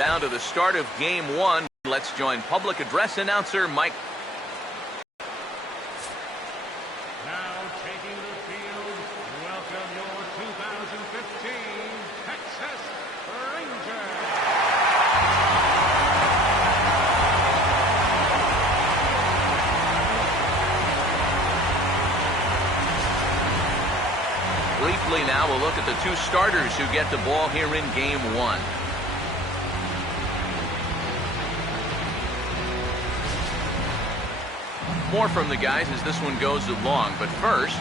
Bound to the start of Game 1. Let's join public address announcer Mike. Now taking the field, welcome your 2015 Texas Rangers. Briefly now, we'll look at the two starters who get the ball here in Game 1. More from the guys as this one goes along, but first,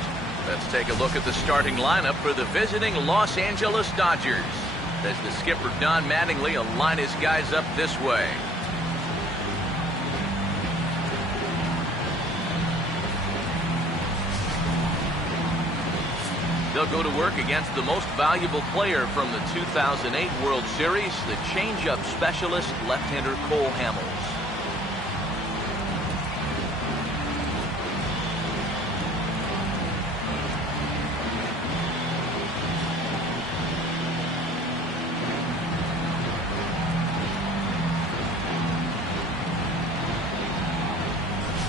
let's take a look at the starting lineup for the visiting Los Angeles Dodgers. As the skipper Don Mattingly will line his guys up this way. They'll go to work against the most valuable player from the 2008 World Series, the changeup specialist, left-hander Cole Hamels.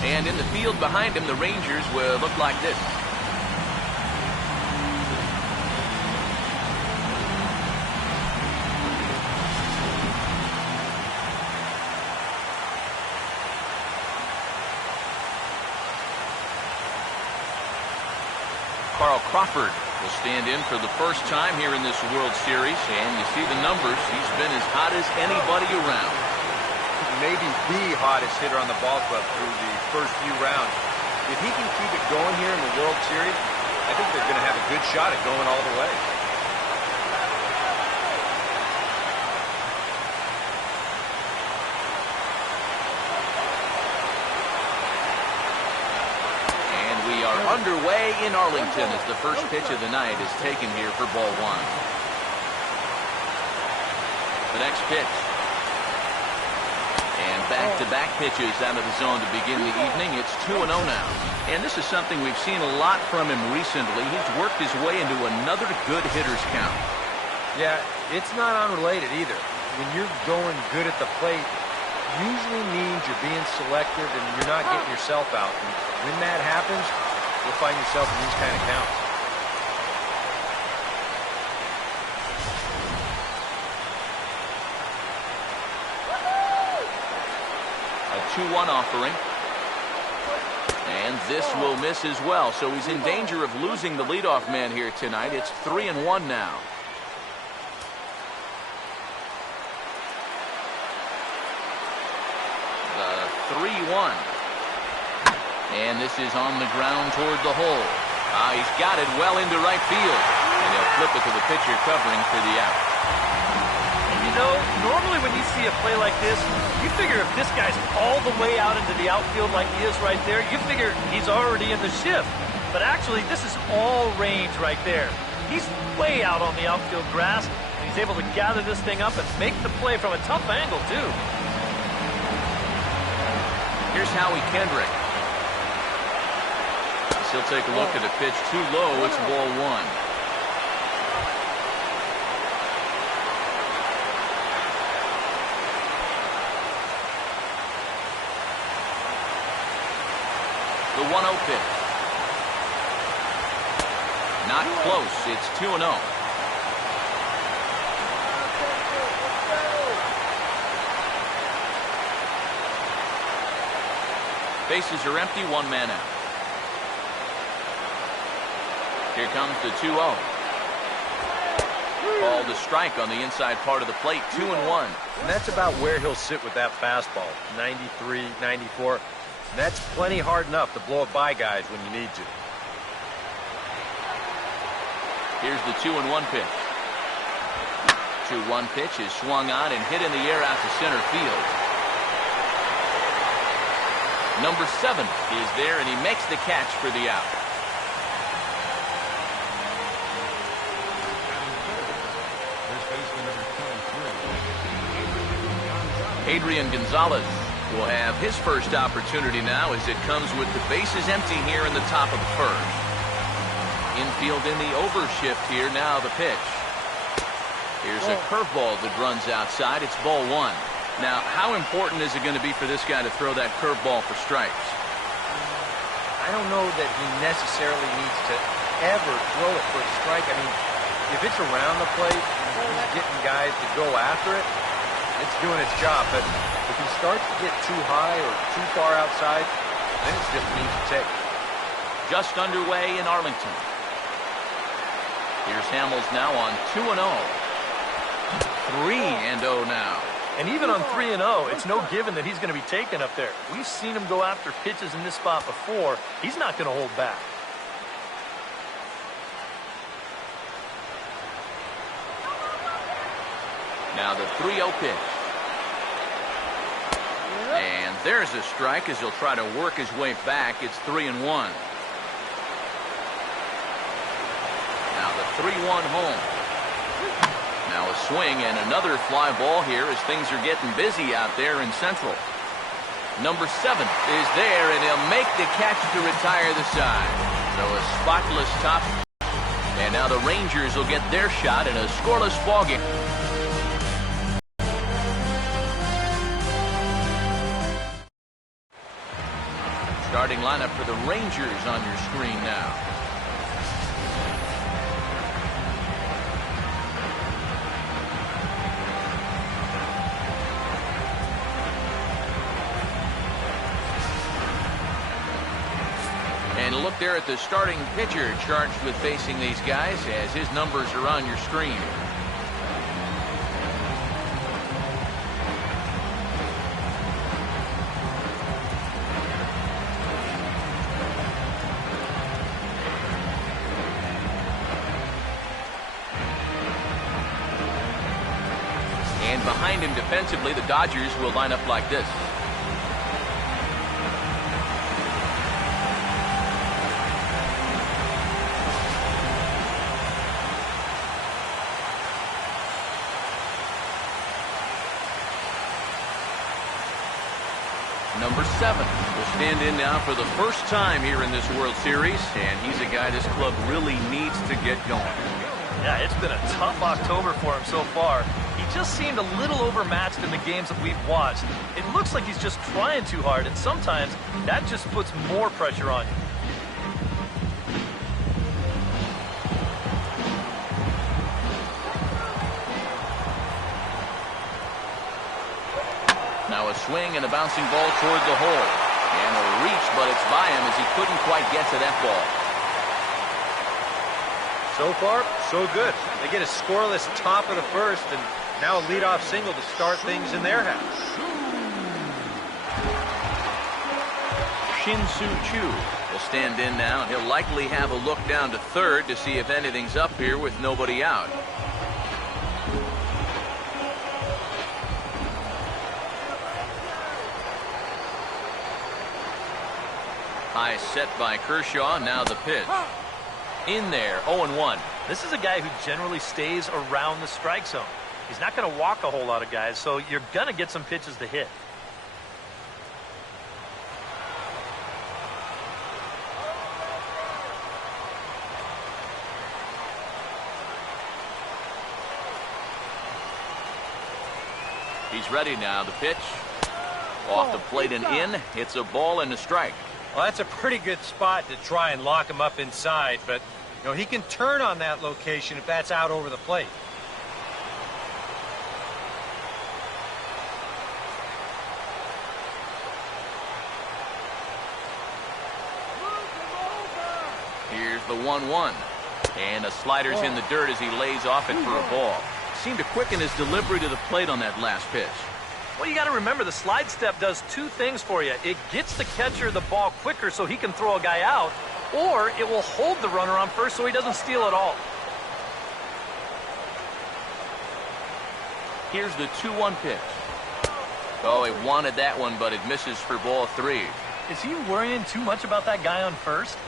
And in the field behind him, the Rangers will look like this. Carl Crawford will stand in for the first time here in this World Series, and you see the numbers. He's been as hot as anybody around. Maybe the hottest hitter on the ball club through the first few rounds. If he can keep it going here in the World Series, I think they're going to have a good shot at going all the way. And we are underway in Arlington as the first pitch of the night is taken here for ball one. The next pitch. And back-to-back pitches out of the zone to begin the evening. It's 2-0 now. And this is something we've seen a lot from him recently. He's worked his way into another good hitter's count. Yeah, it's not unrelated either. When you're going good at the plate, usually means you're being selective and you're not getting yourself out. And when that happens, you'll find yourself in these kind of counts. A 2-1 offering. And this will miss as well, so he's in danger of losing the leadoff man here tonight. It's 3-1 now. The 3-1. And this is on the ground toward the hole. He's got it well into right field. And he'll flip it to the pitcher covering for the out. You know, normally when you see a play like this, you figure if this guy's all the way out into the outfield like he is right there, you figure he's already in the shift. But actually, this is all range right there. He's way out on the outfield grass, and he's able to gather this thing up and make the play from a tough angle, too. Here's Howie Kendrick. He'll take a look at a pitch too low. It's ball one. The 1-0 pitch. Not close. It's 2-0. Bases are empty, one man out. Here comes the 2-0. Called a strike on the inside part of the plate, 2-1. And that's about where he'll sit with that fastball, 93, 94. And that's plenty hard enough to blow it by guys when you need to. Here's the 2-1 pitch. 2-1 pitch is swung on and hit in the air out to center field. Number 7 is there, and he makes the catch for the out. Adrian Gonzalez will have his first opportunity now as it comes with the bases empty here in the top of the first. Infield in the overshift here. Now the pitch. Here's a curveball that runs outside. It's ball one. Now, how important is it going to be for this guy to throw that curveball for strikes? I don't know that he necessarily needs to ever throw it for a strike. I mean, if it's around the plate and he's getting guys to go after it, it's doing its job. But if he starts to get too high or too far outside, then it's just an easy take. Just underway in Arlington. Here's Hamels now on 2-0. 3-0 now. And even on 3-0, it's no given that he's going to be taken up there. We've seen him go after pitches in this spot before. He's not going to hold back. Now the 3-0 pitch. And there's a strike as he'll try to work his way back. It's 3-1. Now the 3-1 home. Now a swing and another fly ball here as things are getting busy out there in Central. Number 7 is there, and he'll make the catch to retire the side. So a spotless top. And now the Rangers will get their shot in a scoreless ballgame. Starting lineup for the Rangers on your screen now. And look there at the starting pitcher charged with facing these guys as his numbers are on your screen. And behind him defensively, the Dodgers will line up like this. Number 7 will stand in now for the first time here in this World Series, and he's a guy this club really needs to get going. Yeah, it's been a tough October for him so far. He just seemed a little overmatched in the games that we've watched. It looks like he's just trying too hard, and sometimes that just puts more pressure on you. Now a swing and a bouncing ball toward the hole. And a reach, but it's by him as he couldn't quite get to that ball. So far, so good. They get a scoreless top of the first, and now a leadoff single to start things in their half. Shin-Soo Choo will stand in now, and he'll likely have a look down to third to see if anything's up here with nobody out. High set by Kershaw. Now the pitch. In there, 0-1. This is a guy who generally stays around the strike zone. He's not going to walk a whole lot of guys, so you're going to get some pitches to hit. He's ready now. The pitch. Off the plate and in. It's a ball and a strike. Well, that's a pretty good spot to try and lock him up inside, but you know, he can turn on that location if that's out over the plate. Here's the 1-1. And the slider's in the dirt as he lays off it for a ball. Seemed to quicken his delivery to the plate on that last pitch. Well, you got to remember the slide step does two things for you. It gets the catcher the ball quicker so he can throw a guy out, or it will hold the runner on first so he doesn't steal at all. Here's the 2-1 pitch. Oh, he wanted that one, but it misses for ball 3. Is he worrying too much about that guy on first?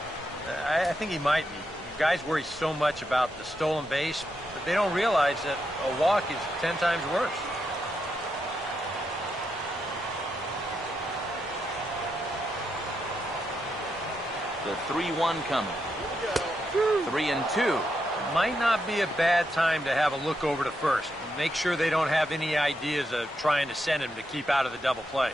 I think he might be. Guys worry so much about the stolen base, but they don't realize that a walk is 10 times worse. The 3-1 coming. 3-2. Might not be a bad time to have a look over to first. Make sure they don't have any ideas of trying to send him to keep out of the double play.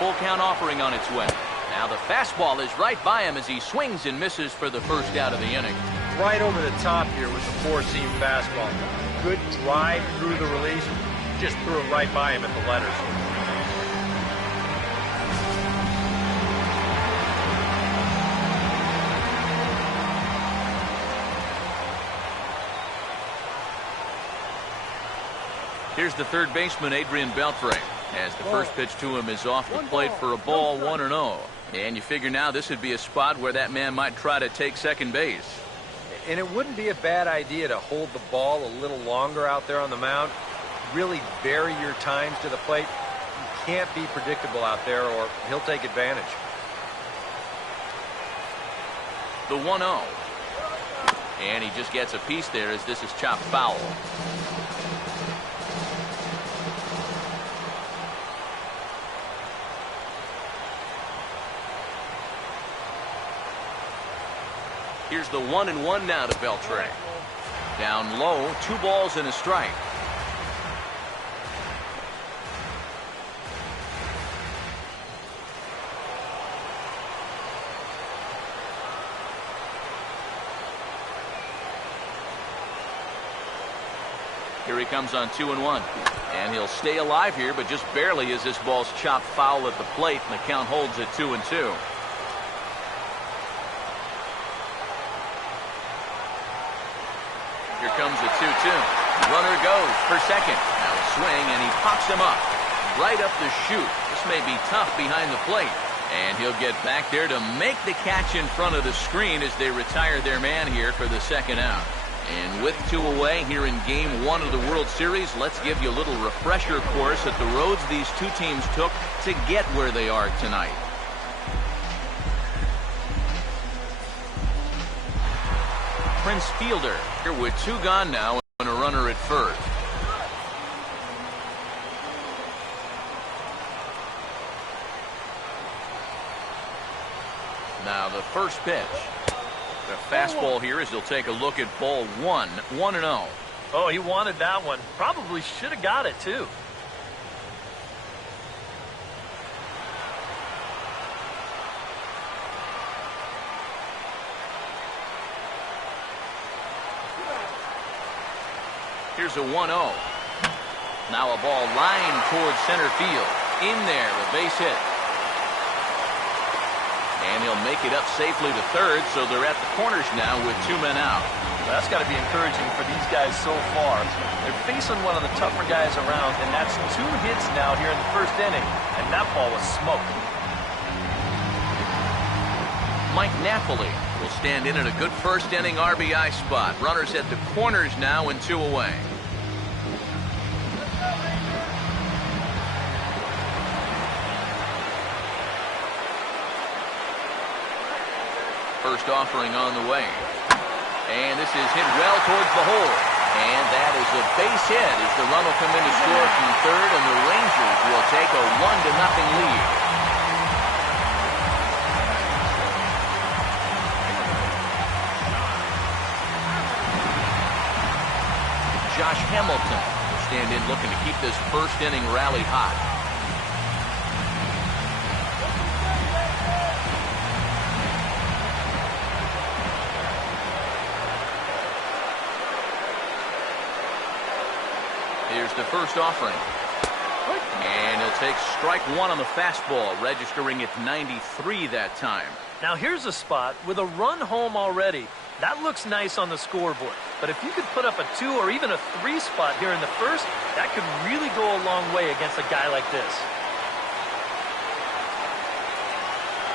Full count offering on its way. Now the fastball is right by him as he swings and misses for the first out of the inning. Right over the top here with the four-seam fastball. Good drive through the release. Just threw it right by him at the letters. Here's the third baseman, Adrian Beltre, as the first pitch to him is off the plate for a ball, 1-0. And you figure now this would be a spot where that man might try to take second base. And it wouldn't be a bad idea to hold the ball a little longer out there on the mound. Really vary your times to the plate. You can't be predictable out there or he'll take advantage. The 1-0. And he just gets a piece there as this is chopped foul. Here's the 1-1 now to Beltre. Down low, 2 balls and a strike. Here he comes on 2-1. And he'll stay alive here, but just barely as this ball's chopped foul at the plate, and the count holds at 2-2. Here comes a 2-2. Runner goes for second. Now a swing, and he pops him up. Right up the chute. This may be tough behind the plate. And he'll get back there to make the catch in front of the screen as they retire their man here for the second out. And with 2 away here in Game 1 of the World Series, let's give you a little refresher course at the roads these two teams took to get where they are tonight. Prince Fielder here with 2 gone now and a runner at first. Now the first pitch. The fastball here as he'll take a look at ball 1, 1-0. Oh, he wanted that one. Probably should have got it, too. Here's a 1-0. Now a ball lined towards center field. In there, a base hit. And he'll make it up safely to third, so they're at the corners now with 2 men out. Well, that's got to be encouraging for these guys so far. They're facing one of the tougher guys around, and that's 2 hits now here in the first inning, and that ball was smoked. Mike Napoli will stand in at a good first inning RBI spot. Runners at the corners now and 2 away. First offering on the way. And this is hit well towards the hole. And that is a base hit as the run will come in to score from third, and the Rangers will take a 1-0 lead. Josh Hamilton will stand in looking to keep this first inning rally hot. Here's the first offering. And he'll take strike 1 on the fastball, registering at 93 that time. Now here's a spot with a run home already. That looks nice on the scoreboard. But if you could put up a 2 or even a 3 spot here in the first, that could really go a long way against a guy like this.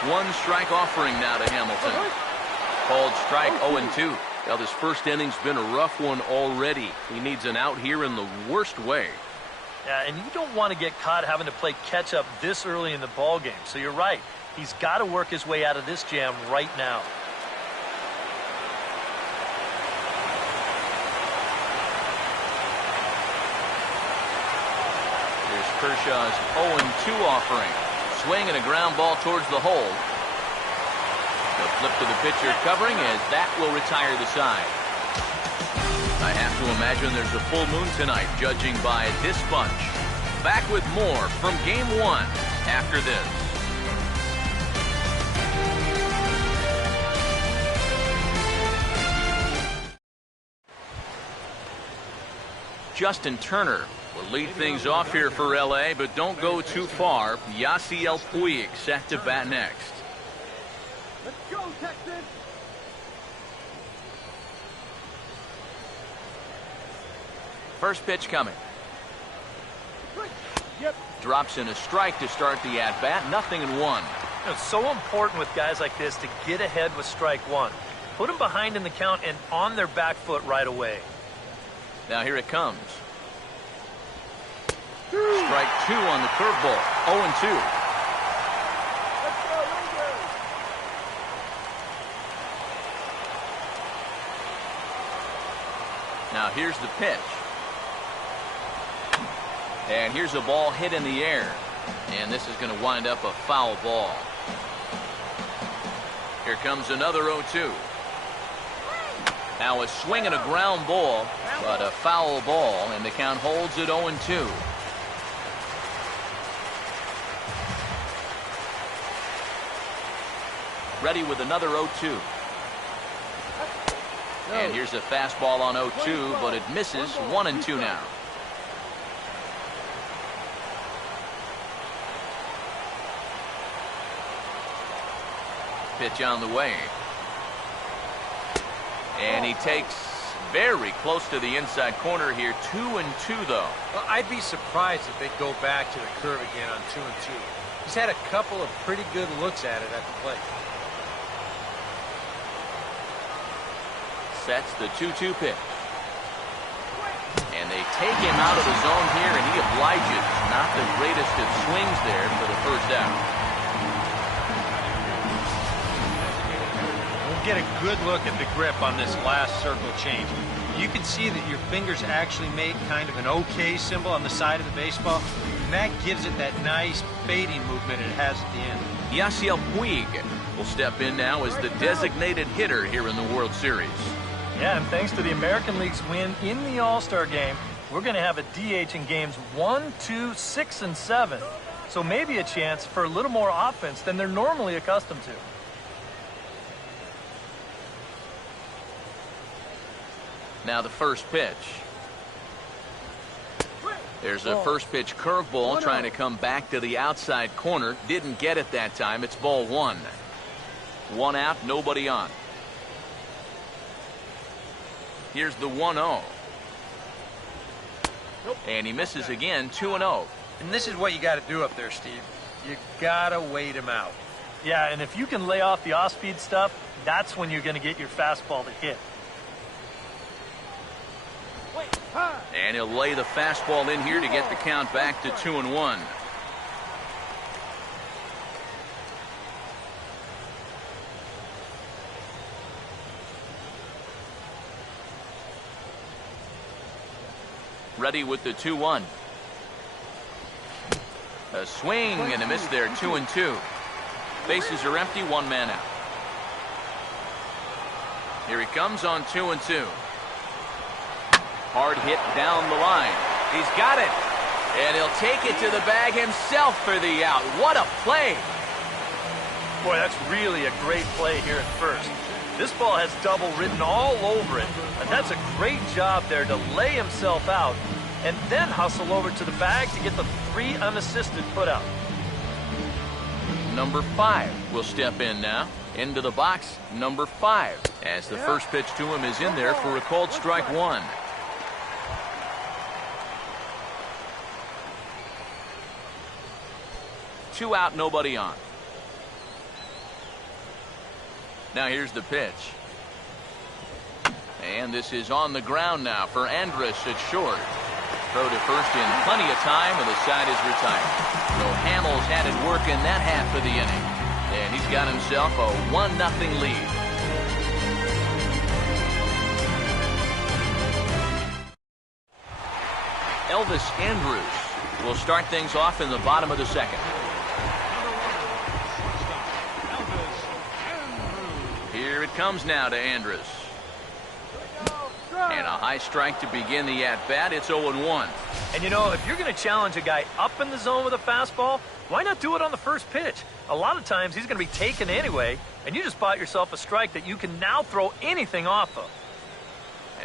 1 strike offering now to Hamilton. Called strike 0-2. Well, this first inning's been a rough one already. He needs an out here in the worst way. Yeah, and you don't want to get caught having to play catch-up this early in the ball game. So you're right. He's got to work his way out of this jam right now. Here's Kershaw's 0-2 offering. Swing and a ground ball towards the hole. The flip to the pitcher covering as that will retire the side. I have to imagine there's a full moon tonight, judging by this bunch. Back with more from Game 1 after this. Justin Turner will lead things off here for LA, but don't go too far. Yasiel Puig set to bat next. Let's go, Texas! First pitch coming. Yep. Drops in a strike to start the at-bat. 0-1. It's so important with guys like this to get ahead with strike one. Put them behind in the count and on their back foot right away. Now here it comes. Strike 2 on the curveball. 0-2. Let's go, Rangers! Now here's the pitch. And here's a ball hit in the air. And this is going to wind up a foul ball. Here comes another 0-2. Now a swing and a ground ball, but a foul ball, and the count holds at 0-2. Ready with another 0-2. And here's a fastball on 0-2, but it misses. 1-2 now. Pitch on the way. And he takes very close to the inside corner here. 2-2 though. Well, I'd be surprised if they go back to the curve again on 2-2. He's had a couple of pretty good looks at it at the plate. Sets the 2-2 pitch. And they take him out of the zone here, and he obliges. Not the greatest of swings there for the first out. We'll get a good look at the grip on this last circle change. You can see that your fingers actually make kind of an OK symbol on the side of the baseball, and that gives it that nice fading movement it has at the end. Yasiel Puig will step in now as the designated hitter here in the World Series. Yeah, and thanks to the American League's win in the All-Star game, we're going to have a DH in games 1, 2, 6, and 7. So maybe a chance for a little more offense than they're normally accustomed to. Now the first pitch. There's a first pitch curveball trying to come back to the outside corner. Didn't get it that time. It's ball 1. 1 out, nobody on. Here's the 1-0. And he misses again. 2-0. And this is what you got to do up there, Steve. You got to wait him out. Yeah, and if you can lay off the off-speed stuff, that's when you're going to get your fastball to hit. And he'll lay the fastball in here to get the count back to 2-1. Ready with the 2-1. A swing and a miss there. 2-2. Bases are empty. 1 man out. Here he comes on 2-2. Hard hit down the line. He's got it. And he'll take it to the bag himself for the out. What a play. Boy, that's really a great play here at first. This ball has double written all over it. And that's a great job there to lay himself out and then hustle over to the bag to get the 3 unassisted put out. Number 5 will step in now. Into the box, number 5. As the first pitch to him is in there for a called strike 1. Two out, nobody on. Now here's the pitch. And this is on the ground now for Andrus at short. Throw to first in plenty of time, and the side is retired. So Hamels had it working that half of the inning. And he's got himself a 1-0 lead. Elvis Andrus We'll start things off in the bottom of the second. Here it comes now to Andrus. And a high strike to begin the at-bat. It's 0-1. And you know, if you're going to challenge a guy up in the zone with a fastball, why not do it on the first pitch? A lot of times he's going to be taken anyway, and you just bought yourself a strike that you can now throw anything off of.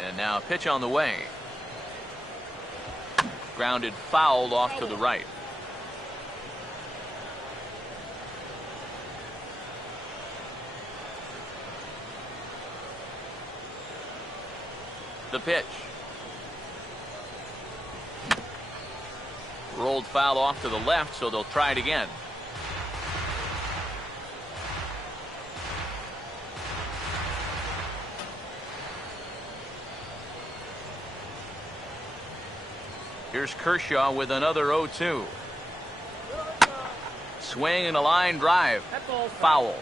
And now a pitch on the way. Grounded foul off to the right. The pitch. Rolled foul off to the left, so they'll try it again. Here's Kershaw with another 0-2. Swing and a line drive. Foul.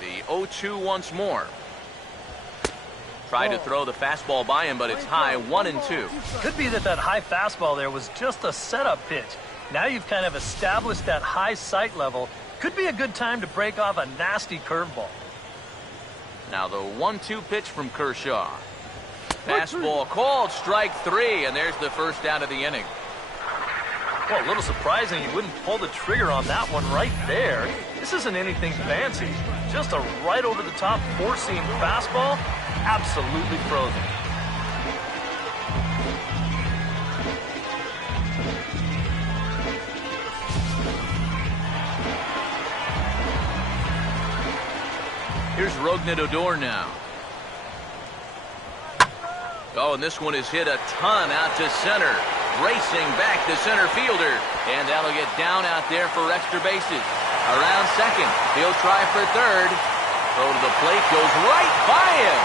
The 0-2 once more. Tried to throw the fastball by him, but it's high, 1-2. Could be that high fastball there was just a setup pitch. Now you've kind of established that high sight level. Could be a good time to break off a nasty curveball. Now the 1-2 pitch from Kershaw. Fastball called, strike three, and there's the first out of the inning. Well, a little surprising you wouldn't pull the trigger on that one right there. This isn't anything fancy. Just a right over the top four-seam fastball. Absolutely frozen. Here's Odor now. Oh, and this one is hit a ton out to center. Racing back the center fielder. And that'll get down out there for extra bases. Around second. He'll try for third. Throw to the plate. Goes right by him.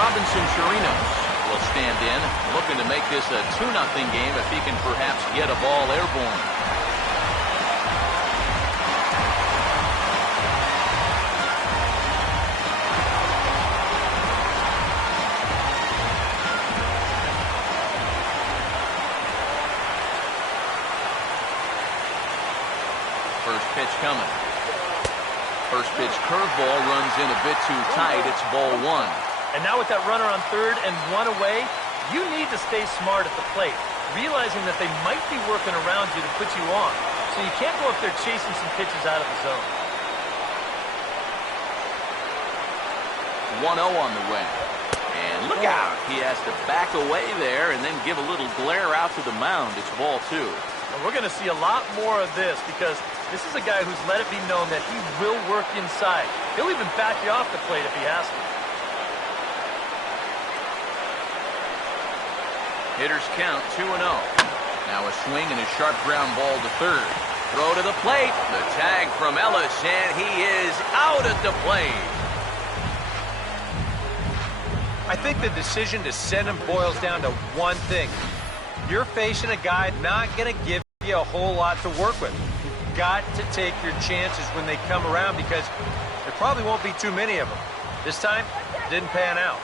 Robinson Chirinos will stand in. Looking to make this a 2-0 game if he can perhaps get a ball airborne. First pitch coming. First pitch curveball runs in a bit too tight. It's ball one. And now with that runner on third and one away, you need to stay smart at the plate, realizing that they might be working around you to put you on. So you can't go up there chasing some pitches out of the zone. 1-0 on the way. And look out. He has to back away there and then give a little glare out to the mound. It's ball two. And we're going to see a lot more of this because this is a guy who's let it be known that he will work inside. He'll even back you off the plate if he has to. Hitters count 2-0. Now a swing and a sharp ground ball to third. Throw to the plate. The tag from Ellis, and he is out at the plate. I think the decision to send him boils down to one thing. You're facing a guy not going to give you a whole lot to work with. You've got to take your chances when they come around because there probably won't be too many of them. This time, it didn't pan out.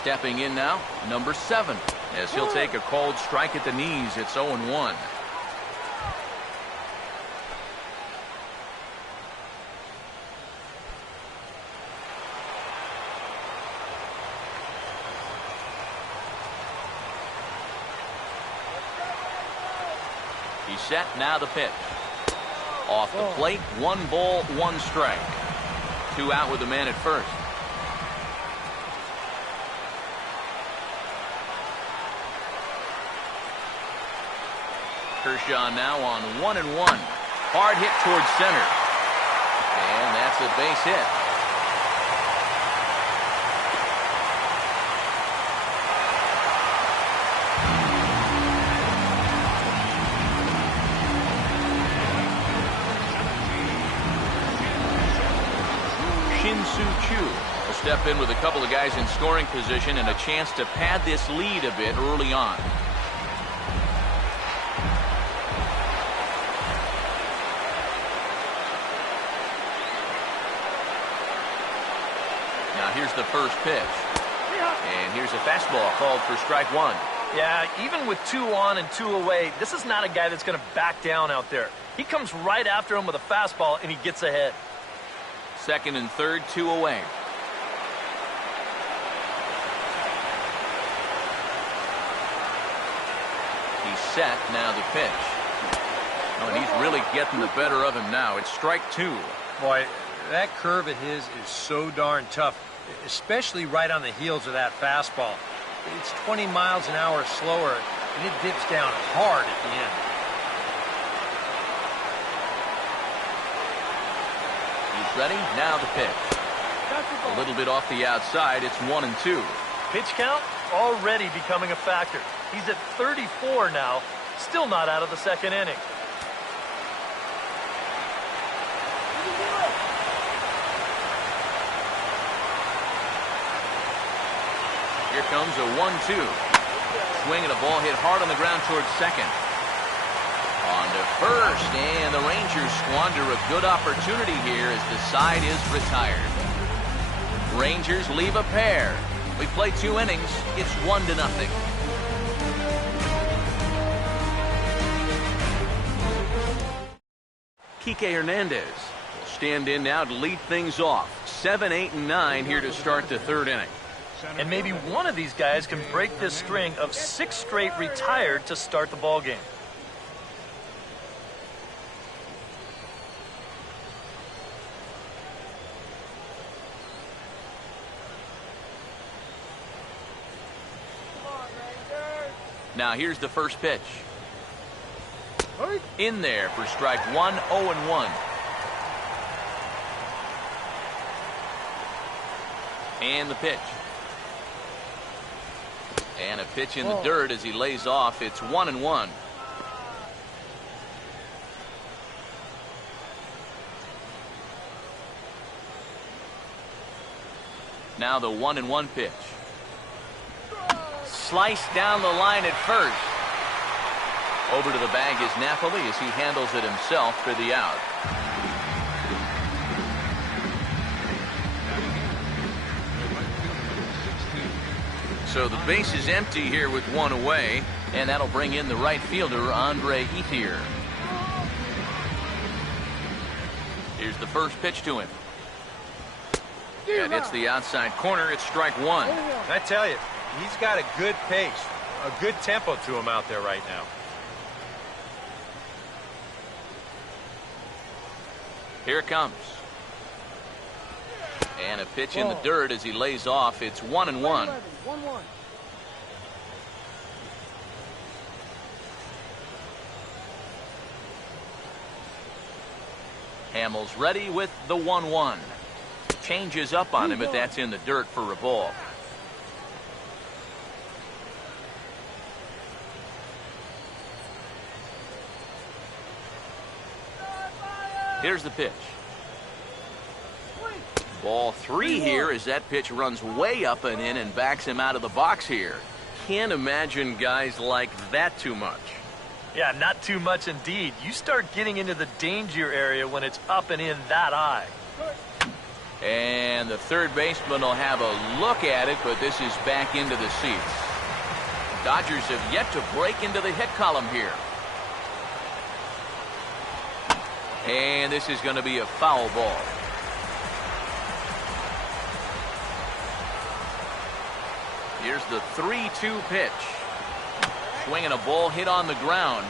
Stepping in now, number 7, as he'll take a called strike at the knees. It's 0-1. He's set, now the pitch. Off the plate, 1 ball, 1 strike. 2 out with the man at first. Kershaw now on 1-1. Hard hit towards center. And that's a base hit. Shin-Soo Choo will step in with a couple of guys in scoring position and a chance to pad this lead a bit early on. here's the first pitch. And here's a fastball called for strike one. Yeah, even with 2 on and 2 away, this is not a guy that's going to back down out there. He comes right after him with a fastball, and he gets ahead. Second and third, 2 away. He's set, now the pitch. Oh, and he's really getting the better of him now. It's strike 2. Boy, that curve of his is so darn tough, especially right on the heels of that fastball. It's 20 miles an hour slower, and it dips down hard at the end. He's ready, now the pitch. A little bit off the outside, it's 1 and 2. Pitch count already becoming a factor. He's at 34 now, still not out of the second inning. Here comes a 1-2. Swing and a ball hit hard on the ground towards second. On to first, and the Rangers squander a good opportunity here as the side is retired. Rangers leave a pair. We play 2 innings. It's 1-0. Kike Hernandez will stand in now to lead things off. 7, 8, and 9 here to start the third inning. And maybe one of these guys can break this string of 6 straight retired to start the ball game. Now here's the first pitch. In there for strike 1, 0-1. And the pitch. And a pitch in the dirt as he lays off. It's 1-1. Now the 1-1 pitch. Sliced down the line at first. Over to the bag is Napoli as he handles it himself for the out. So the base is empty here with 1 away, and that'll bring in the right fielder, Andre Ethier. Here's the first pitch to him. That hits the outside corner. It's strike 1. I tell you, he's got a good pace, a good tempo to him out there right now. Here it comes. And a pitch in the dirt as he lays off. It's 1-1. 1-1. Hamels ready with the 1-1. Changes up on him, but that's in the dirt for a ball. Here's the pitch. Ball 3 here as that pitch runs way up and in and backs him out of the box here. Can't imagine guys like that too much. Yeah, not too much indeed. You start getting into the danger area when it's up and in that high. And the third baseman will have a look at it, but this is back into the seats. Dodgers have yet to break into the hit column here. And this is going to be a foul ball. Here's the 3-2 pitch. Swinging a ball hit on the ground,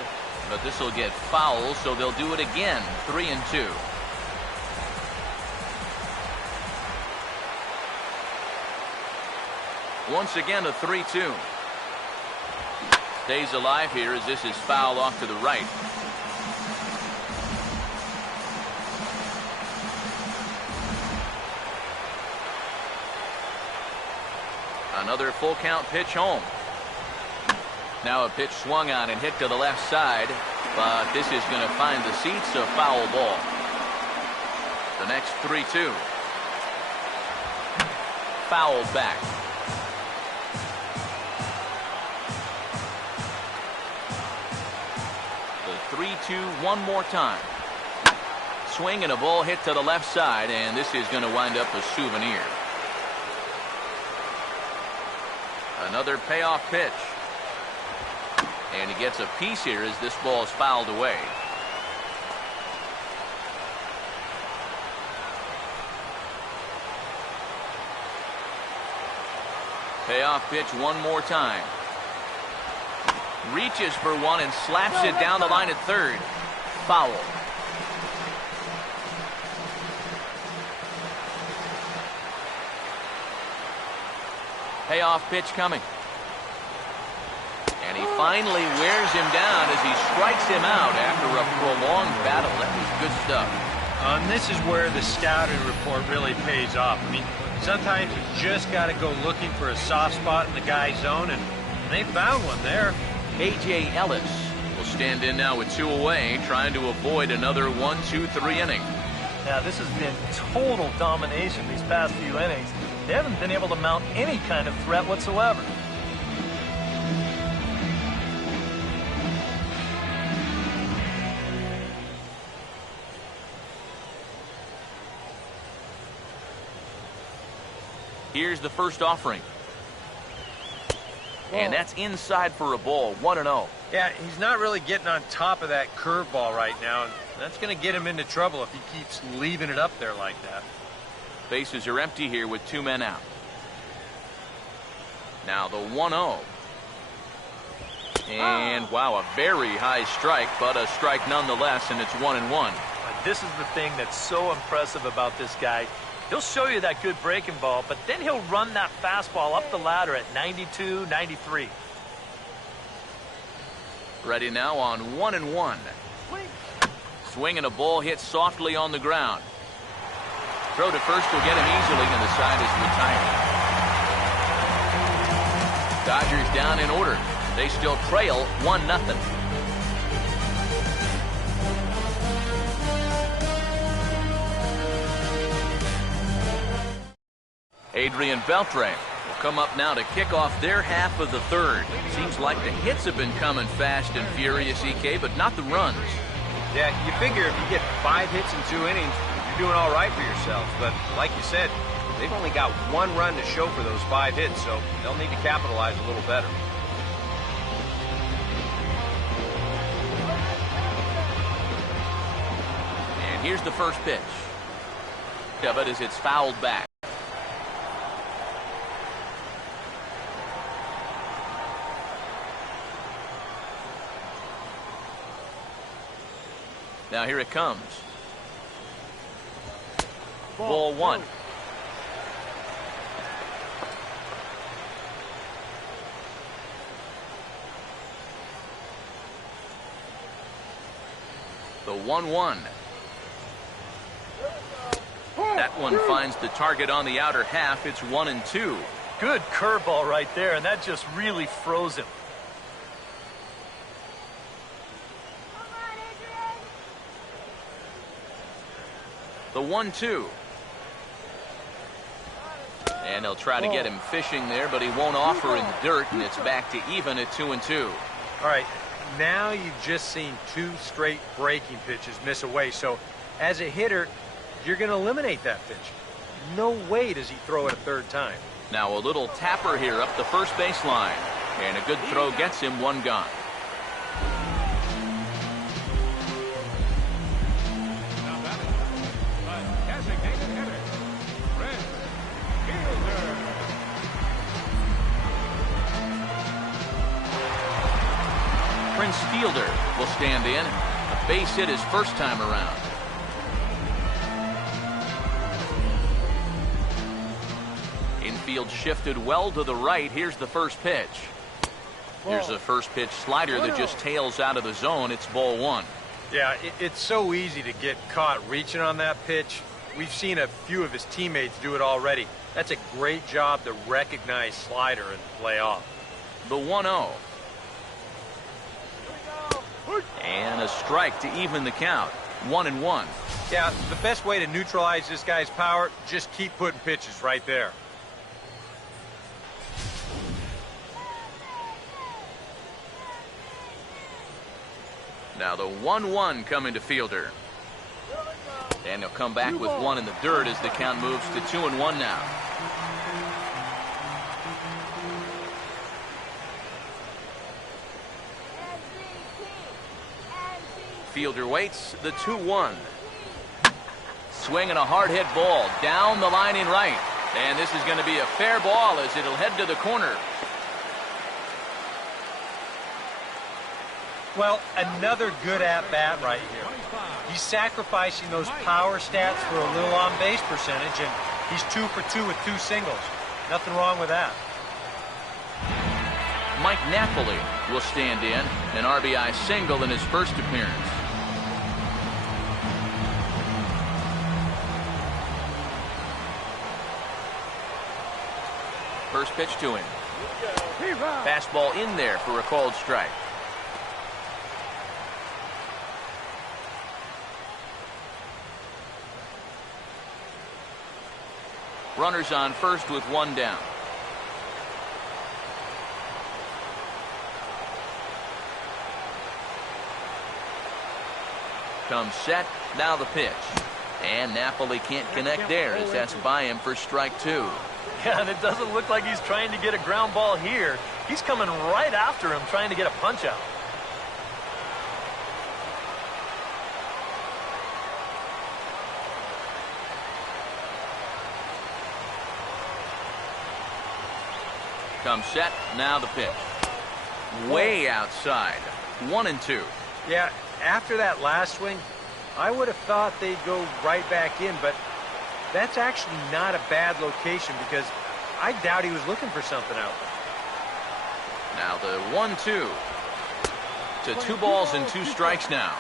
but this will get foul, so they'll do it again. 3-2. Once again, a 3-2. Stays alive here as this is foul off to the right. Another full count pitch home. Now a pitch swung on and hit to the left side, but this is going to find the seats, a foul ball. The next 3-2. Foul back. The 3-2 one more time. Swing and a ball hit to the left side, and this is going to wind up a souvenir. Another payoff pitch. And he gets a piece here as this ball is fouled away. Payoff pitch one more time. Reaches for one and slaps it down the line at third. Foul. Payoff pitch coming. And he finally wears him down as he strikes him out after a prolonged battle. That was good stuff. And this is where the scouting report really pays off. I mean, sometimes you just got to go looking for a soft spot in the guy's zone, and they found one there. A.J. Ellis will stand in now with 2 away, trying to avoid another 1-2-3 inning. Now, this has been total domination these past few innings. They haven't been able to mount any kind of threat whatsoever. Here's the first offering. And that's inside for a ball, 1-0. Yeah, he's not really getting on top of that curveball right now, and that's going to get him into trouble if he keeps leaving it up there like that. Bases are empty here with 2 men out. Now the 1-0. And wow, a very high strike, but a strike nonetheless, and it's 1-1. This is the thing that's so impressive about this guy. He'll show you that good breaking ball, but then he'll run that fastball up the ladder at 92, 93. Ready now on 1-1. Swing and a ball hit softly on the ground. Throw to first will get him easily, and the side is retired. Dodgers down in order. They still trail 1-0. Adrian Beltre will come up now to kick off their half of the third. Seems like the hits have been coming fast and furious, EK, but not the runs. Yeah, you figure if you get 5 hits in 2 innings, you're doing all right for yourself. But like you said, they've only got 1 run to show for those 5 hits, so they'll need to capitalize a little better. And here's the first pitch. Of it as it's fouled back. Now here it comes. Ball 1. The 1-1. That one finds the target on the outer half. It's 1-2. Good curveball right there, and that just really froze him. The 1-2. And they'll try to get him fishing there, but he won't offer in the dirt, and it's back to even at 2-2. All right, now you've just seen 2 straight breaking pitches miss away. So as a hitter, you're going to eliminate that pitch. No way does he throw it a 3rd time. Now a little tapper here up the first baseline. And a good throw gets him 1 gone. Prince Fielder will stand in. A base hit his first time around. Infield shifted well to the right. Here's the first pitch. Here's a first pitch slider that just tails out of the zone. It's ball 1. Yeah, it's so easy to get caught reaching on that pitch. We've seen a few of his teammates do it already. That's a great job to recognize slider and play off. The 1-0. And a strike to even the count. 1-1. Yeah, the best way to neutralize this guy's power, just keep putting pitches right there. Now the 1-1 coming to Fielder. And he'll come back with 1 in the dirt as the count moves to 2-1 now. fielder waits the 2-1. Swinging a hard hit ball down the line in right. And this is going to be a fair ball as it'll head to the corner. Well, another good at-bat right here. He's sacrificing those power stats for a little on-base percentage, and he's 2 for 2 with 2 singles. Nothing wrong with that. Mike Napoli will stand in, an RBI single in his first appearance. First pitch to him. Fastball in there for a called strike. Runners on first with 1 down. Comes set, now the pitch. And Napoli can't connect there as that's by him for strike 2. Yeah, and it doesn't look like he's trying to get a ground ball here. He's coming right after him, trying to get a punch out. Comes set, now the pitch. Way outside. 1-2. Yeah, after that last swing, I would have thought they'd go right back in, but that's actually not a bad location because I doubt he was looking for something out there. Now the 1-2. To 2 balls and 2 strikes now.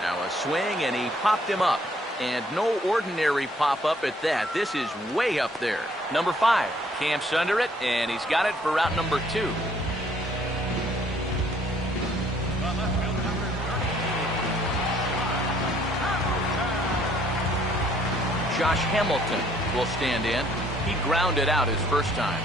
Now a swing, and he popped him up. And no ordinary pop-up at that. This is way up there. Number 5 camps under it, and he's got it for route number 2. Josh Hamilton will stand in. He grounded out his first time.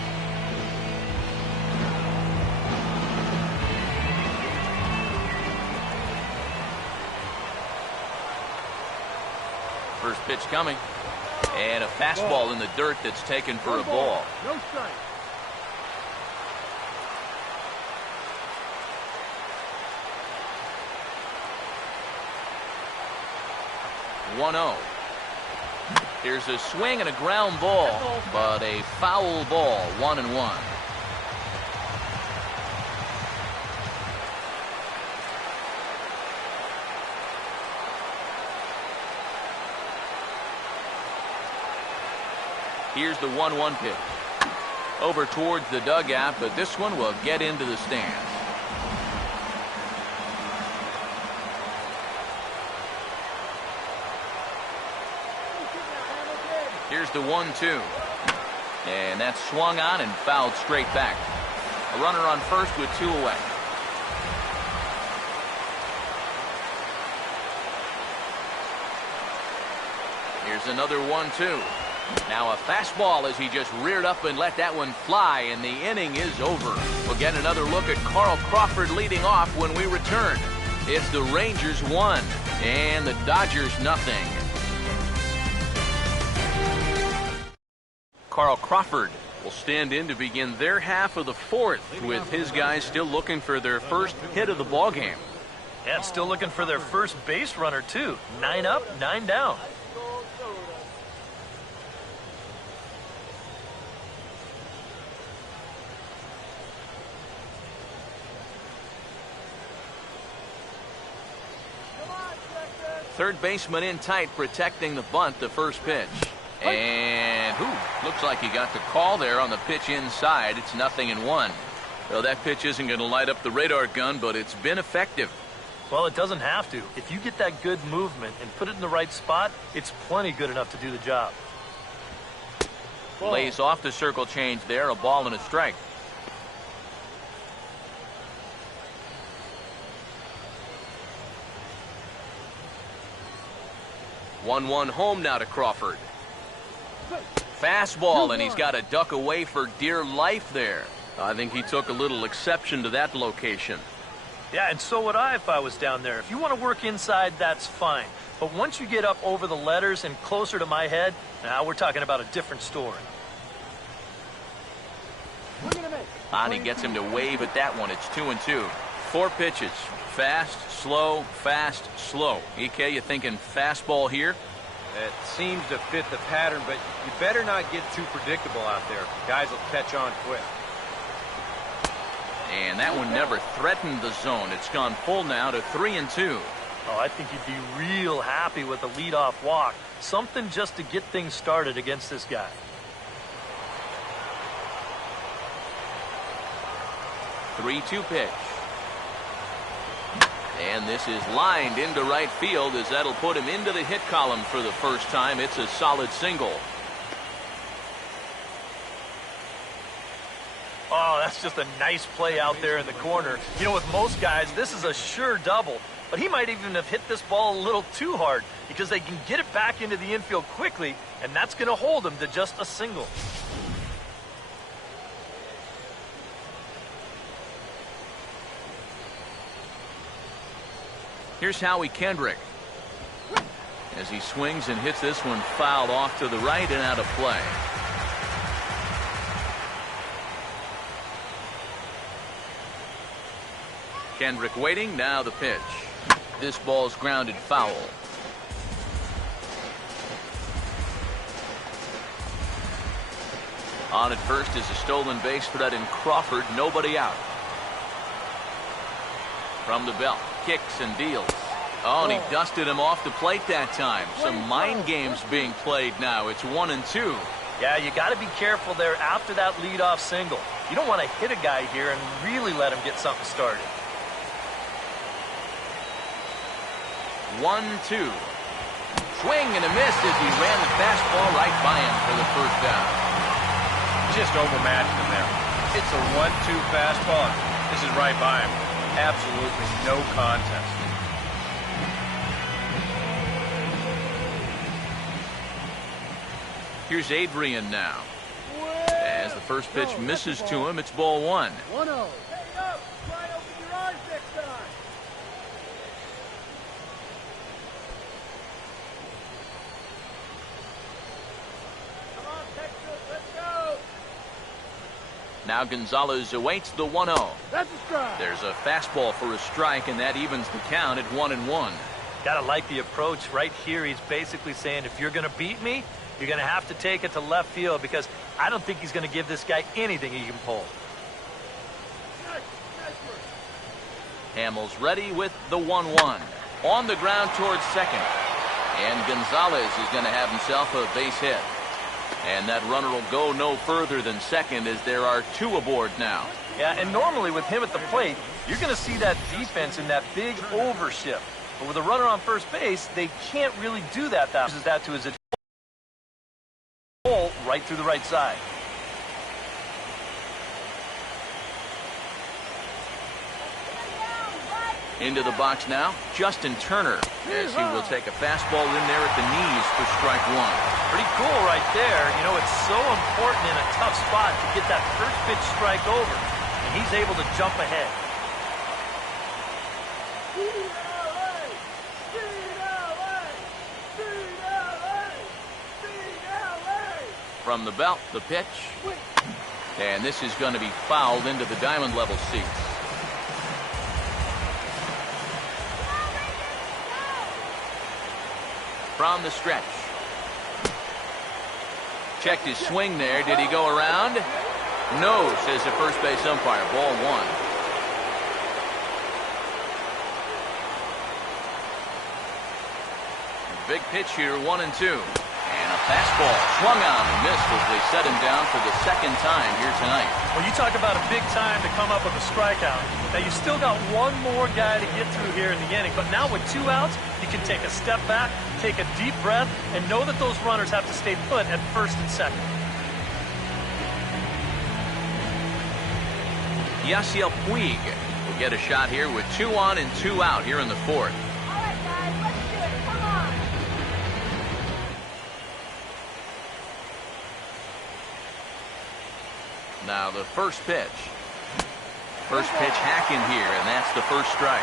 First pitch coming. And a fastball in the dirt that's taken for a ball. No strike. One-0. Here's a swing and a ground ball, but a foul ball. 1-1. Here's the 1-1 pitch. Over towards the dugout, but this one will get into the stands. Here's the 1-2. And that's swung on and fouled straight back. A runner on first with 2 away. Here's another 1-2. Now a fastball as he just reared up and let that one fly, and the inning is over. We'll get another look at Carl Crawford leading off when we return. It's the Rangers 1 and the Dodgers nothing. Carl Crawford will stand in to begin their half of the 4th, with his guys still looking for their first hit of the ballgame. Yeah, still looking for their first base runner, too. 9 up, 9 down. Third baseman in tight, protecting the bunt, the first pitch. And looks like he got the call there on the pitch inside. It's 0-1. Well, that pitch isn't going to light up the radar gun, but it's been effective. Well, it doesn't have to. If you get that good movement and put it in the right spot, it's plenty good enough to do the job. Lays off the circle change there, a ball and a strike. One home now to Crawford. Fastball, and he's got to duck away for dear life there. I think he took a little exception to that location. Yeah, and so would I if I was down there. If you want to work inside, that's fine. But once you get up over the letters and closer to my head, now we're talking about a different story. Bonnie gets him to wave at that one. It's 2-2. 4 pitches. Fast, slow, fast, slow. EK, you thinking fastball here? It seems to fit the pattern, but you better not get too predictable out there. Guys will catch on quick. And that one never threatened the zone. It's gone full now to 3-2. Oh, I think you'd be real happy with a leadoff walk. Something just to get things started against this guy. Three-two pitch. And this is lined into right field as that'll put him into the hit column for the first time. It's a solid single. Oh, that's just a nice play out there in the corner. You know, with most guys, this is a sure double. But he might even have hit this ball a little too hard because they can get it back into the infield quickly, and that's going to hold him to just a single. Here's Howie Kendrick as he swings and hits this one fouled off to the right and out of play. Kendrick waiting, now the pitch. This ball's grounded foul. On at first is a stolen base threat in Crawford, nobody out. From the belt, kicks and deals. Oh, and he dusted him off the plate that time. Some mind games being played now. It's 1-2. Yeah, you got to be careful there after that leadoff single. You don't want to hit a guy here and really let him get something started. 1-2. Swing and a miss as he ran the fastball right by him for the first down. Just overmatched him there. It's a 1-2 fastball. This is right by him. Absolutely no contest. Here's Adrian now. As the first pitch misses to him, it's ball 1. 1-0. Hey, up! Try to open your eyes next time. Come on, Texas, let's go! Now Gonzalez awaits the 1-0. That's a strike. There's a fastball for a strike, and that evens the count at 1-1. Gotta like the approach right here. He's basically saying, if you're gonna beat me, you're gonna have to take it to left field, because I don't think he's gonna give this guy anything he can pull. Nice work. Hamels ready with the 1-1. On the ground towards second. And Gonzalez is going to have himself a base hit. And that runner will go no further than second as there are 2 aboard now. Yeah, and normally with him at the plate, you're going to see that defense in that big overshift. But with a runner on first base, they can't really do that. That uses that to his advantage. Right through the right side. Into the box now, Justin Turner, as he will take a fastball in there at the knees for strike 1. Pretty cool right there. You know, it's so important in a tough spot to get that first pitch strike over. And he's able to jump ahead. From the belt, the pitch. And this is going to be fouled into the diamond level seats. From the stretch. Checked his swing there. Did he go around? No, says the first base umpire. Ball 1. Big pitch here, 1-2. And a fastball swung on and missed as they set him down for the second time here tonight. Well, you talk about a big time to come up with a strikeout. Now, you still got one more guy to get through here in the inning, but now with 2 outs, you can take a step back, take a deep breath, and know that those runners have to stay put at first and second. Yasiel Puig will get a shot here with 2 on and 2 out here in the 4th. Now the first pitch. First pitch hacking here, and that's the first strike.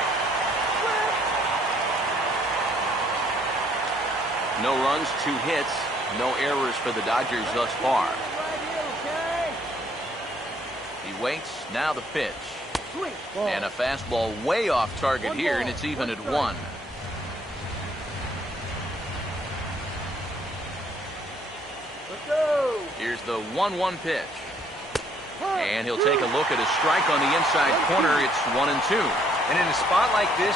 No runs, 2 hits, no errors for the Dodgers thus far. He waits, now the pitch. And a fastball way off target here, and it's even at 1. Here's the 1-1 pitch. And he'll take a look at a strike on the inside corner. It's 1-2. And in a spot like this,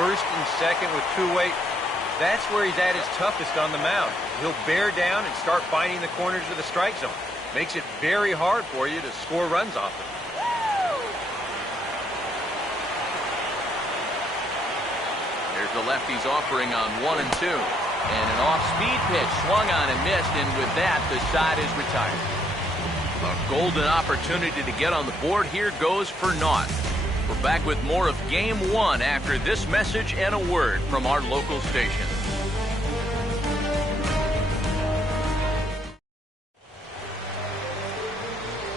first and second with 2 away, that's where he's at his toughest on the mound. He'll bear down and start finding the corners of the strike zone. Makes it very hard for you to score runs off it. There's the lefty's offering on 1-2. And an off-speed pitch swung on and missed, and with that, the side is retired. A golden opportunity to get on the board here goes for naught. We're back with more of Game 1 after this message and a word from our local station.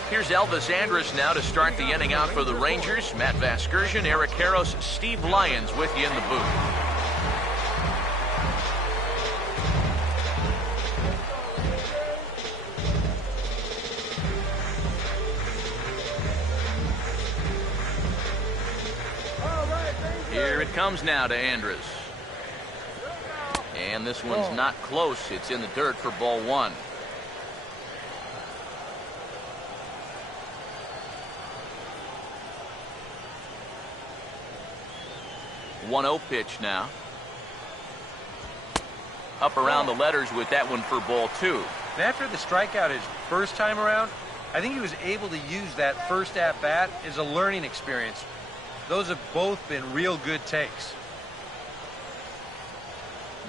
Here's Elvis Andrus now to start the inning out for the Rangers. Matt Vasgersian, Eric Harros, Steve Lyons with you in the booth. Here it comes now to Andrus. And this one's not close. It's in the dirt for ball 1. One-0 pitch now. Up around the letters with that one for ball 2. And after the strikeout his first time around, I think he was able to use that first at-bat as a learning experience. Those have both been real good takes.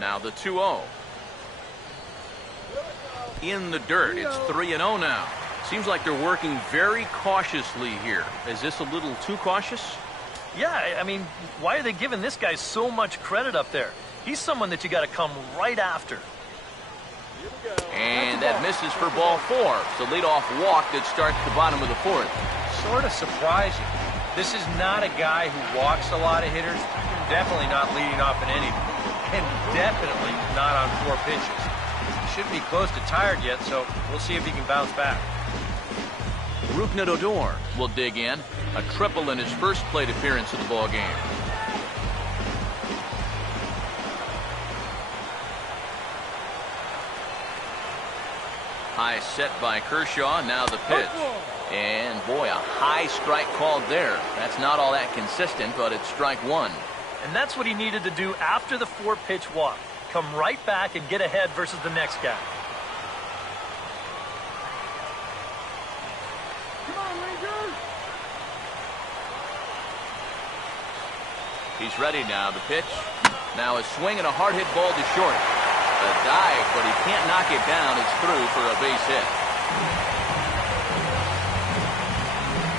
Now the 2-0. In the dirt. It's 3-0 now. Seems like they're working very cautiously here. Is this a little too cautious? Yeah, I mean, why are they giving this guy so much credit up there? He's someone that you got to come right after. And that misses for ball 4. It's a leadoff walk that starts the bottom of the 4th. Sort of surprising. This is not a guy who walks a lot of hitters. Definitely not leading off in any. And definitely not on 4 pitches. He shouldn't be close to tired yet, so we'll see if he can bounce back. Rougned Odor will dig in. A triple in his first plate appearance of the ball game. High set by Kershaw. Now the pitch. And boy, a high strike called there. That's not all that consistent, but it's strike 1. And that's what he needed to do after the 4-pitch walk. Come right back and get ahead versus the next guy. Come on, Rangers! He's ready now. The pitch. Now a swing and a hard hit ball to short. A dive, but he can't knock it down. It's through for a base hit.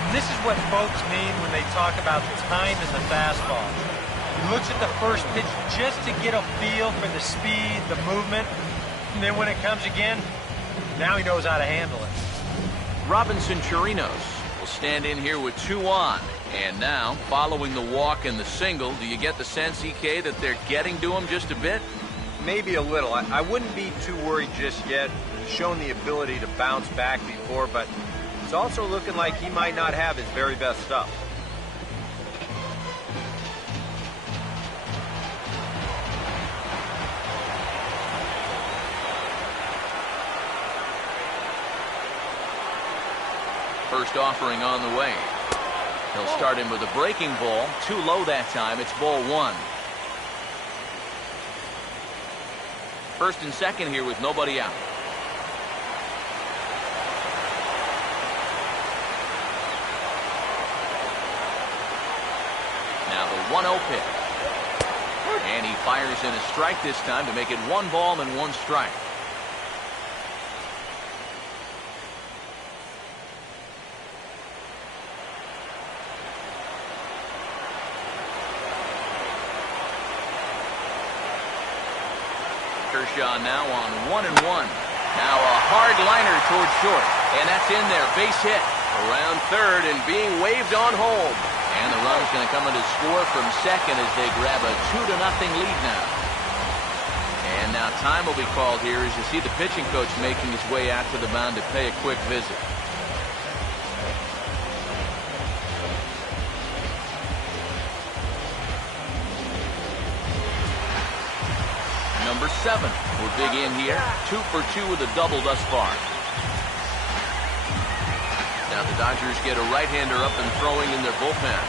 This is what folks mean when they talk about time in the fastball. He looks at the first pitch just to get a feel for the speed, the movement, and then when it comes again, now he knows how to handle it. Robinson Chirinos will stand in here with 2 on. And now, following the walk and the single, do you get the sense, EK, that they're getting to him just a bit? Maybe a little. I wouldn't be too worried just yet. He's shown the ability to bounce back before, but it's also looking like he might not have his very best stuff. First offering on the way. He'll start him with a breaking ball. Too low that time. It's ball 1. First and second here with nobody out. Now the 1-0 pitch. And he fires in a strike this time to make it 1 ball and 1 strike. Kershaw now on 1-1. Now a hard liner towards short. And that's in there. Base hit. Around third and being waved on home. And the run's going to come in to score from second as they grab a 2-0 lead now. And now time will be called here as you see the pitching coach making his way out to the mound to pay a quick visit. Number 7 will dig in here. 2 for 2 with a double thus far. Now the Dodgers get a right-hander up and throwing in their bullpen.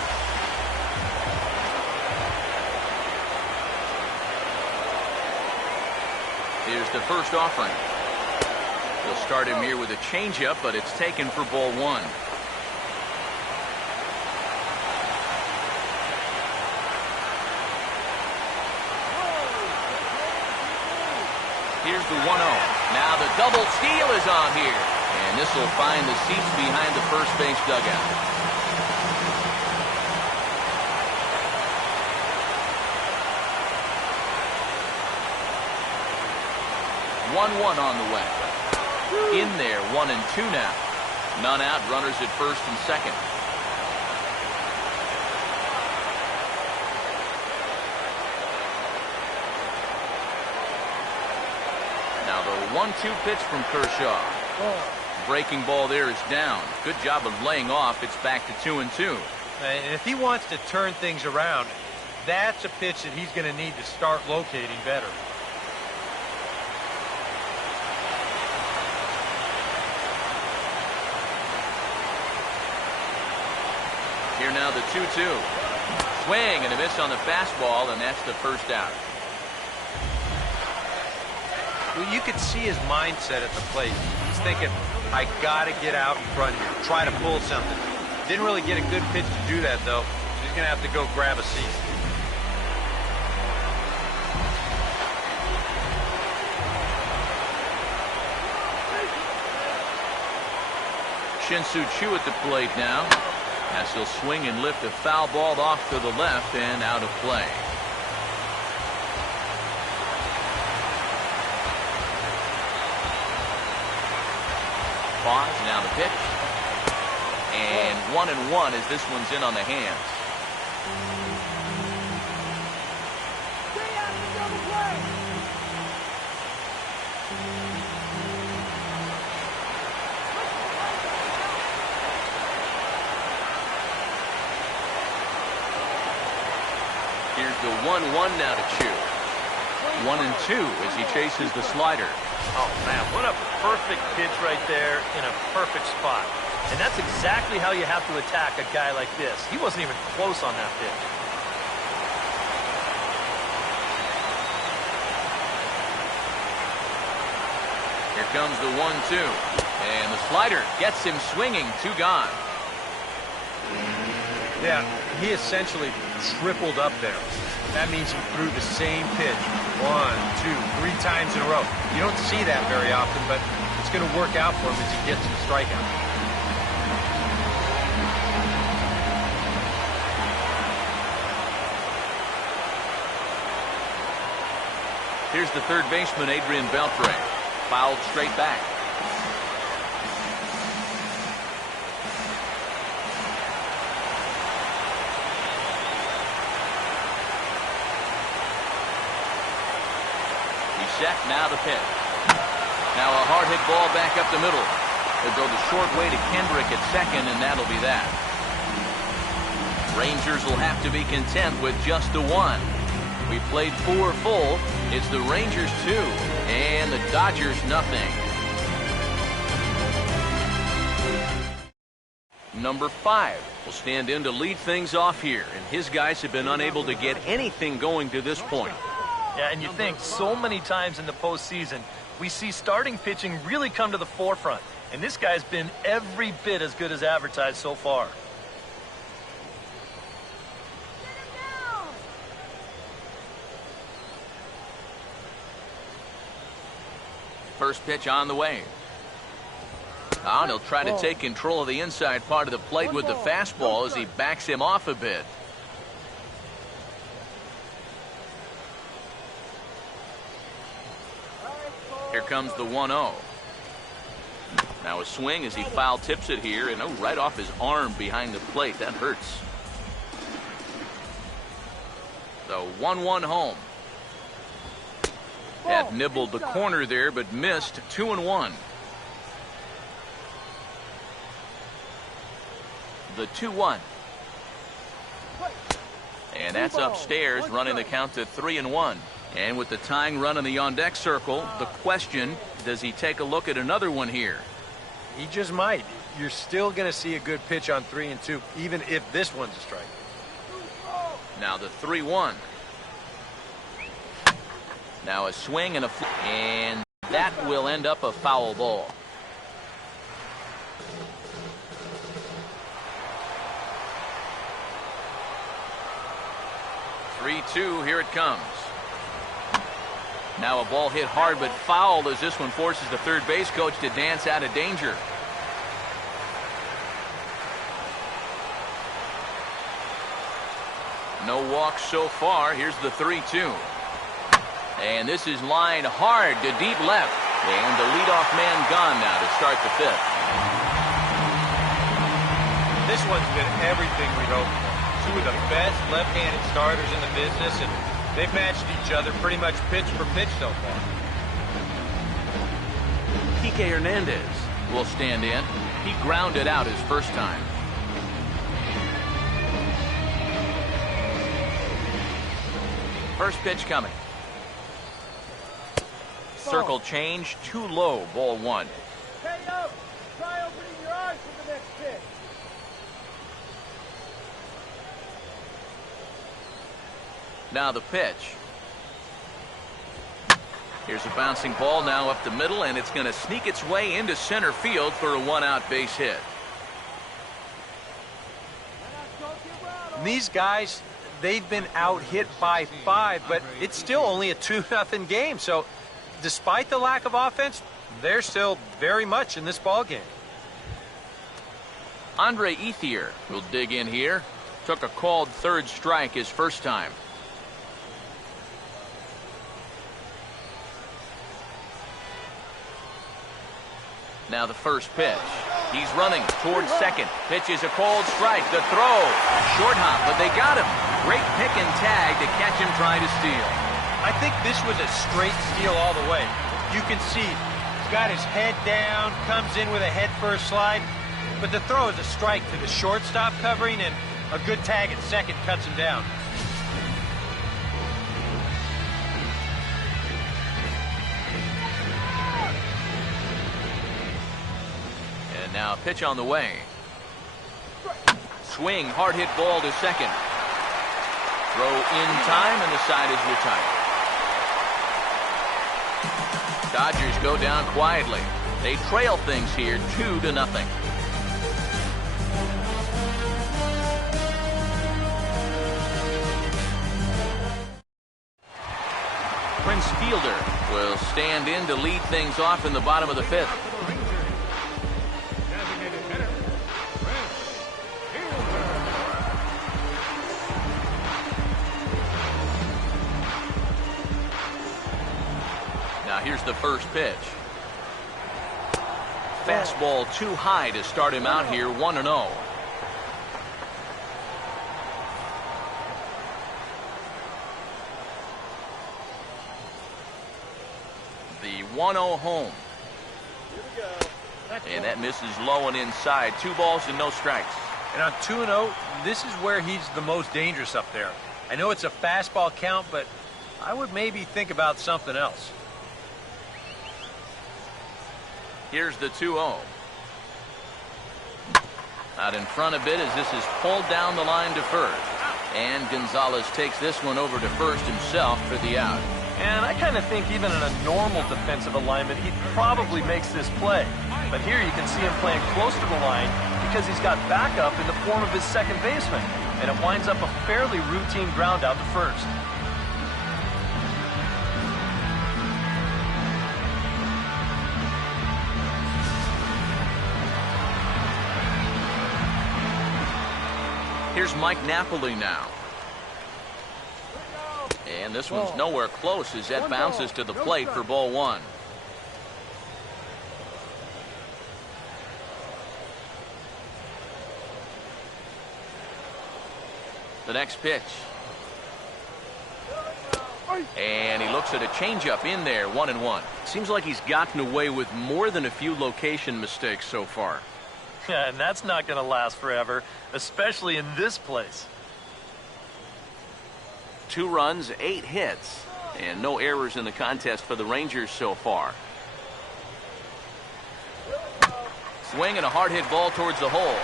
Here's the first offering. They'll start him here with a changeup, but it's taken for ball 1. Here's the 1-0. Now the double steal is on here. And this will find the seats behind the first base dugout. One on the way. In there, 1-2 now. None out, runners at first and second. Now the 1-2 pitch from Kershaw. Breaking ball there is down. Good job of laying off. It's back to 2-2. And if he wants to turn things around, that's a pitch that he's going to need to start locating better. Here now the 2-2. Swing and a miss on the fastball, and that's the first out. Well, you could see his mindset at the plate. He's thinking, I got to get out in front here, try to pull something. Didn't really get a good pitch to do that, though. So he's going to have to go grab a seat. Shin-Soo Choo at the plate now. As he'll swing and lift a foul ball off to the left and out of play. Pause, now the pitch. And 1-1 as this one's in on the hands. Stay out of the double play. Here's the 1-1 now to Choo. 1-2 as he chases the slider. Oh, man, what a perfect pitch right there in a perfect spot. And that's exactly how you have to attack a guy like this. He wasn't even close on that pitch. Here comes the 1-2. And the slider gets him swinging. 2 gone. Yeah, he essentially tripled up there. That means he threw the same pitch 1, 2, 3 times in a row. You don't see that very often, but it's going to work out for him as he gets some strikeouts. Here's the third baseman, Adrian Beltre. Fouled straight back. Set, now the pitch. Now a hard hit ball back up the middle. They'll go the short way to Kendrick at second, and that'll be that. Rangers will have to be content with just the 1. We played 4 full. It's the Rangers 2 and the Dodgers nothing. Number 5 will stand in to lead things off here, and his guys have been unable to get anything going to this point. Yeah, and you think so many times in the postseason, we see starting pitching really come to the forefront. And this guy's been every bit as good as advertised so far. First pitch on the way. Oh, and he'll try to take control of the inside part of the plate with the fastball as he backs him off a bit. Here comes the 1-0. Now a swing as he foul tips it here, and right off his arm behind the plate. That hurts. So 1-1 home. Had nibbled the corner there, but missed. 2-1. The 2-1. And that's upstairs, running the count to 3-1. And with the tying run in the on-deck circle, the question, does he take a look at another one here? He just might. You're still going to see a good pitch on 3-2, even if this one's a strike. Now the 3-1. Now a swing and and that will end up a foul ball. Three-two, here it comes. Now a ball hit hard but fouled as this one forces the third base coach to dance out of danger. No walks so far. Here's the 3-2. And this is lined hard to deep left. And the leadoff man gone now to start the fifth. This one's been everything we'd hoped for. Two of the best left-handed starters in the business, and they've matched each other pretty much pitch for pitch so far. Kike Hernandez will stand in. He grounded out his first time. First pitch coming. Circle change, too low, ball one. KO. Try opening your eyes for the next pitch. Now the pitch. Here's a bouncing ball now up the middle, and it's going to sneak its way into center field for a one-out base hit. These guys, they've been out hit by 5, but it's still only a 2-0 game. So despite the lack of offense, they're still very much in this ball game. Andre Ethier will dig in here. Took a called third strike his first time. Now the first pitch. He's running towards second. Pitch is a called strike. The throw. Short hop, but they got him. Great pick and tag to catch him trying to steal. I think this was a straight steal all the way. You can see he's got his head down, comes in with a head-first slide, but the throw is a strike to the shortstop covering, and a good tag at second cuts him down. And now pitch on the way. Swing, hard hit ball to second. Throw in time, and the side is retired. Dodgers go down quietly. They trail things here 2-0. Prince Fielder will stand in to lead things off in the bottom of the fifth. Now here's the first pitch. Fastball too high to start him out here, 1-0. The 1-0 home. And that misses low and inside. 2 balls and no strikes. And on 2-0, this is where he's the most dangerous up there. I know it's a fastball count, but I would maybe think about something else. Here's the 2-0. Out in front a bit as this is pulled down the line to first. And Gonzalez takes this one over to first himself for the out. And I kind of think even in a normal defensive alignment, he probably makes this play. But here you can see him playing close to the line because he's got backup in the form of his second baseman. And it winds up a fairly routine ground out to first. Here's Mike Napoli now. And this one's nowhere close as that bounces to the plate for ball one. The next pitch. And he looks at a changeup in there, 1-1. Seems like he's gotten away with more than a few location mistakes so far. Yeah, and that's not going to last forever, especially in this place. 2 runs, 8 hits, and no errors in the contest for the Rangers so far. Swing and a hard hit ball towards the hole.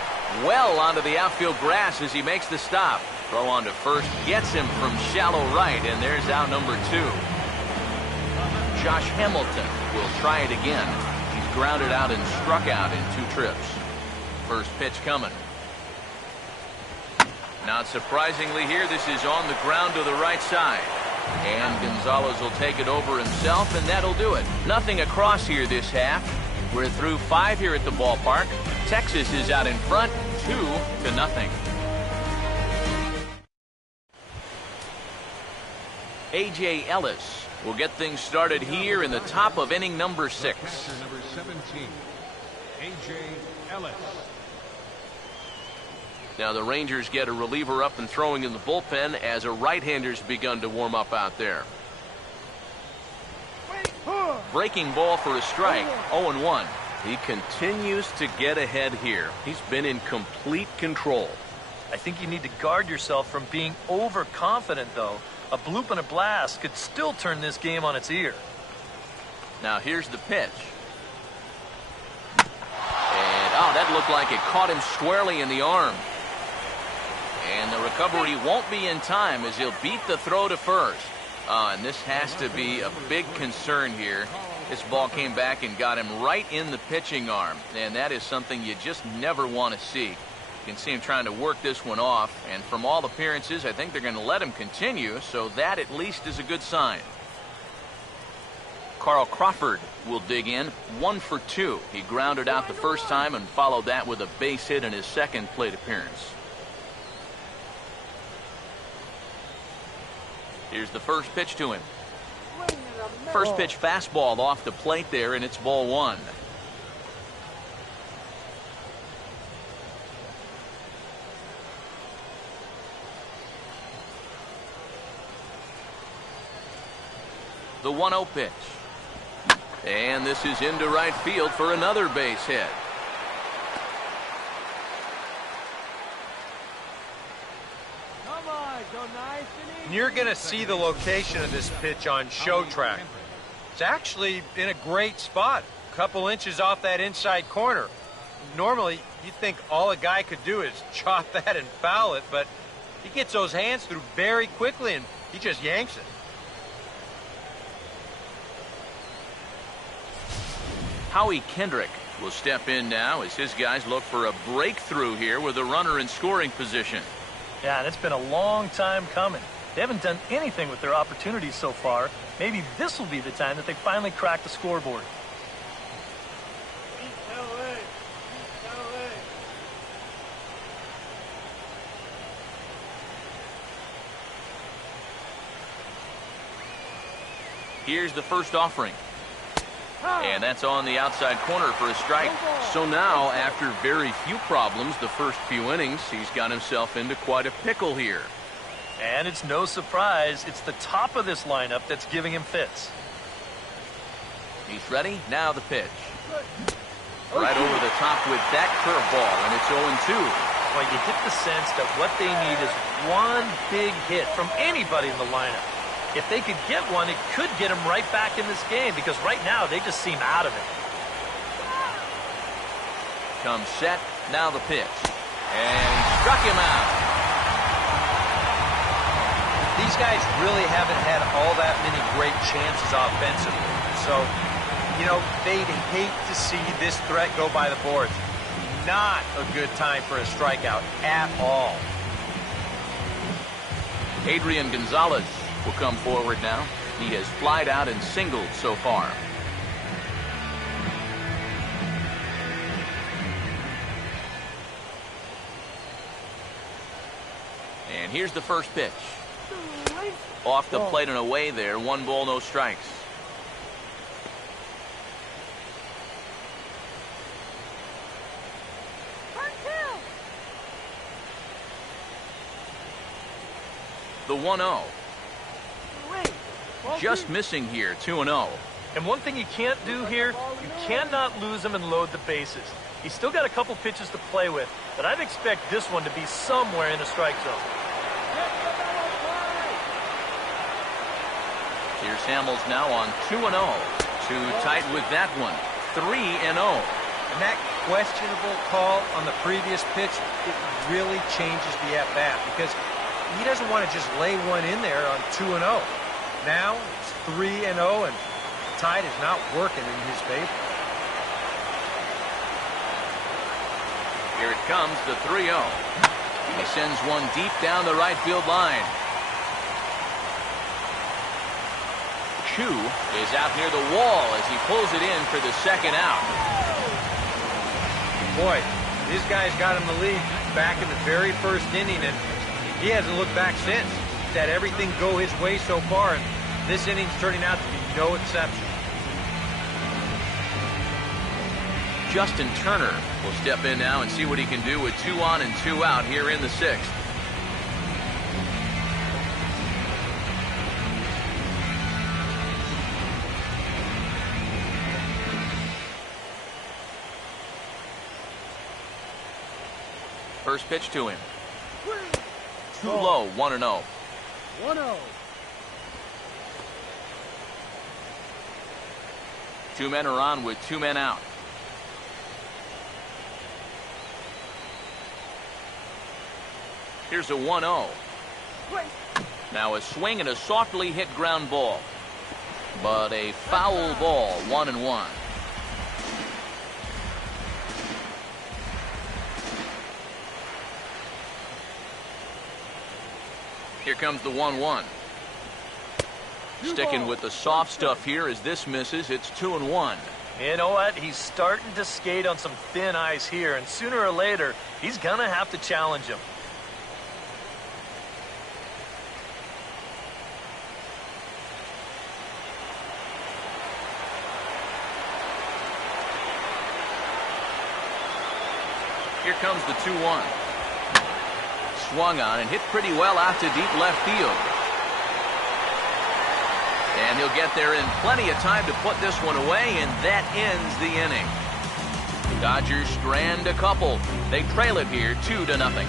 Well onto the outfield grass as he makes the stop. Throw on to first gets him from shallow right, and there's out number 2. Josh Hamilton will try it again. He's grounded out and struck out in 2 trips. First pitch coming. Not surprisingly here, this is on the ground to the right side. And Gonzalez will take it over himself, and that'll do it. Nothing across here this half. We're through 5 here at the ballpark. Texas is out in front, 2-0. A.J. Ellis will get things started here in the top of inning number 6. Number 17, A.J. Ellis. Now the Rangers get a reliever up and throwing in the bullpen as a right-hander's begun to warm up out there. Breaking ball for a strike, 0-1. He continues to get ahead here. He's been in complete control. I think you need to guard yourself from being overconfident, though. A bloop and a blast could still turn this game on its ear. Now here's the pitch. And, that looked like it caught him squarely in the arm. And the recovery won't be in time as he'll beat the throw to first. And this has to be a big concern here. This ball came back and got him right in the pitching arm. And that is something you just never want to see. You can see him trying to work this one off. And from all appearances, I think they're going to let him continue. So that at least is a good sign. Carl Crawford will dig in, 1 for 2. He grounded out the first time and followed that with a base hit in his second plate appearance. Here's the first pitch to him. First pitch fastball off the plate there, and it's ball 1. The 1-0 pitch. And this is into right field for another base hit. Come on, go nice and easy. And you're going to see the location of this pitch on show track. It's actually in a great spot, a couple inches off that inside corner. Normally, you'd think all a guy could do is chop that and foul it, but he gets those hands through very quickly, and he just yanks it. Howie Kendrick will step in now as his guys look for a breakthrough here with a runner in scoring position. Yeah, and it's been a long time coming. They haven't done anything with their opportunities so far. Maybe this will be the time that they finally crack the scoreboard. Here's the first offering. And that's on the outside corner for a strike. So now, after very few problems the first few innings, he's got himself into quite a pickle here. And it's no surprise, it's the top of this lineup that's giving him fits. He's ready. Now the pitch. Right over the top with that curveball, and it's 0-2. Well, you get the sense that what they need is one big hit from anybody in the lineup. If they could get one, it could get them right back in this game, because right now they just seem out of it. Comes set. Now the pitch. And he struck him out. These guys really haven't had all that many great chances offensively. So, you know, they'd hate to see this threat go by the boards. Not a good time for a strikeout at all. Adrian Gonzalez will come forward now. He has flied out and singled so far. And here's the first pitch. Off the plate and away there. 1 ball, no strikes. the 1-0. Just missing here, 2-0. And one thing you can't do here, you cannot lose him and load the bases. He's still got a couple pitches to play with, but I'd expect this one to be somewhere in the strike zone. Here's Hamels now on 2-0. Too tight with that one. 3-0. And that questionable call on the previous pitch, it really changes the at-bat because he doesn't want to just lay one in there on 2-0. Now it's 3-0, and the tide is not working in his favor. Here it comes, the 3-0. He sends one deep down the right field line. Chu is out near the wall as he pulls it in for the second out. Boy, this guy's got him the lead back in the very first inning, and he hasn't looked back since. He's had everything go his way so far, and this inning's turning out to be no exception. Justin Turner will step in now and see what he can do with 2 on and 2 out here in the 6th. First pitch to him. Too low, 1-0. 1-0. 2 men are on with 2 men out. Here's a 1-0. Now a swing and a softly hit ground ball. But a foul ball, 1-1. Here comes the 1-1. Sticking with the soft stuff here as this misses. It's 2-1. You know what? He's starting to skate on some thin ice here, and sooner or later, he's going to have to challenge him. Here comes the 2-1. Swung on and hit pretty well out to deep left field. And he'll get there in plenty of time to put this one away, and that ends the inning. The Dodgers strand a couple. They trail it here 2-0.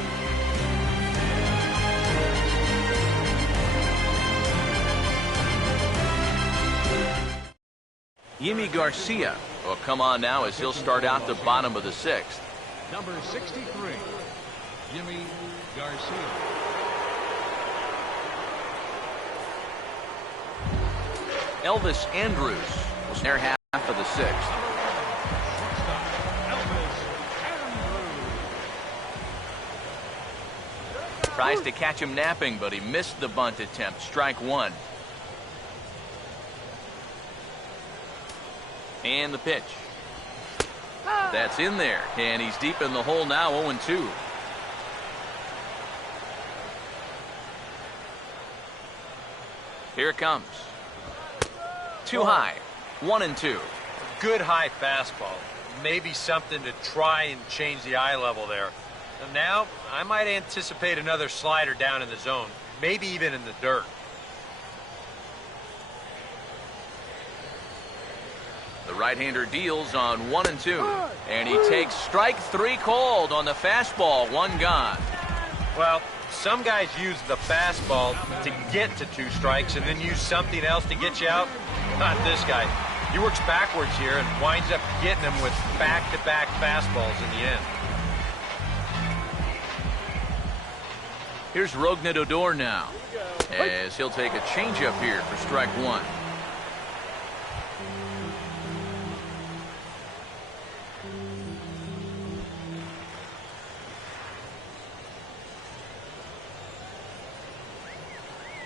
Yimi Garcia will come on now as he'll start out the bottom of the 6th. Number 63, Yimi Garcia. Elvis Andrus will snare half of the 6th. Tries to catch him napping, but he missed the bunt attempt. Strike 1. And the pitch. That's in there, and he's deep in the hole now, 0-2. Here it comes. Too high, 1-2. Good high fastball. Maybe something to try and change the eye level there. And now, I might anticipate another slider down in the zone, maybe even in the dirt. The right-hander deals on 1-2, and he takes strike 3 called on the fastball. 1 gone. Well, some guys use the fastball to get to 2 strikes and then use something else to get you out. Not this guy. He works backwards here and winds up getting them with back-to-back fastballs in the end. Here's Rougned Odor now, as he'll take a changeup here for strike 1.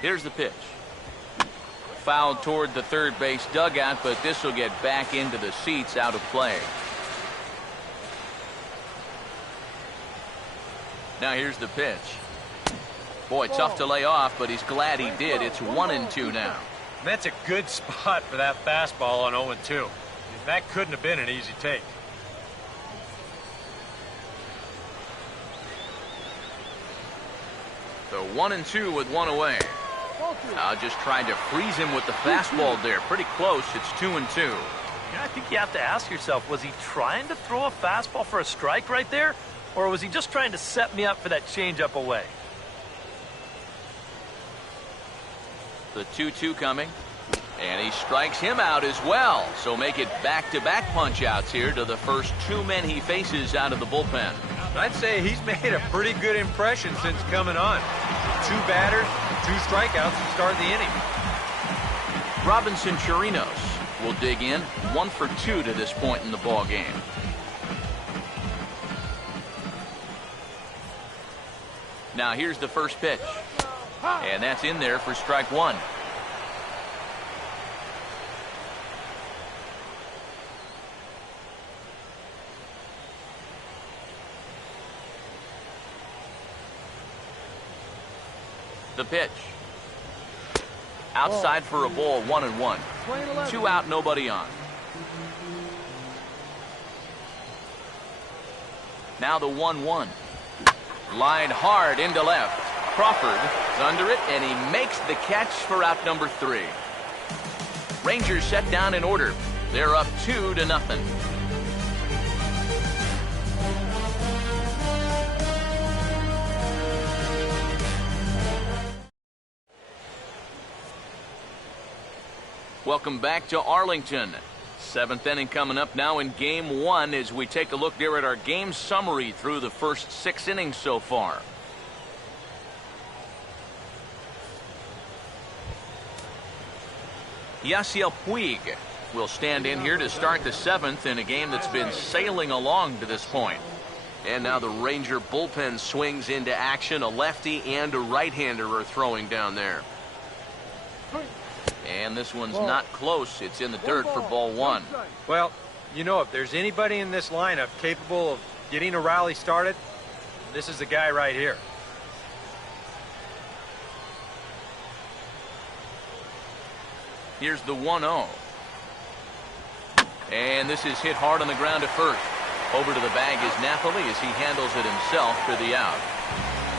Here's the pitch. Fouled toward the third base dugout, but this will get back into the seats, out of play. Now here's the pitch. Boy, tough to lay off, but he's glad he did. It's 1-2 now. That's a good spot for that fastball on 0-2. That couldn't have been an easy take. So 1-2 with one away. Now just trying to freeze him with the fastball there. Pretty close. It's 2-2. Yeah, I think you have to ask yourself, was he trying to throw a fastball for a strike right there? Or was he just trying to set me up for that changeup away? The 2-2 coming. And he strikes him out as well. So make it back-to-back punch-outs here to the first two men he faces out of the bullpen. I'd say he's made a pretty good impression since coming on. 2 batters, 2 strikeouts to start the inning. Robinson Chirinos will dig in, 1 for 2 to this point in the ball game. Now here's the first pitch. And that's in there for strike 1. The pitch. Outside for a ball, 1-1. 2 out, nobody on. Now the 1-1. Line hard into left. Crawford is under it, and he makes the catch for out number 3. Rangers set down in order. They're up 2-0. Welcome back to Arlington. 7th inning coming up now in Game 1 as we take a look there at our game summary through the first 6 innings so far. Yasiel Puig will stand in here to start the 7th in a game that's been sailing along to this point. And now the Ranger bullpen swings into action. A lefty and a right-hander are throwing down there. And this one's not close. It's in the dirt for ball 1. Well, you know, if there's anybody in this lineup capable of getting a rally started, this is the guy right here. Here's the 1-0. And this is hit hard on the ground at first. Over to the bag is Napoli as he handles it himself for the out.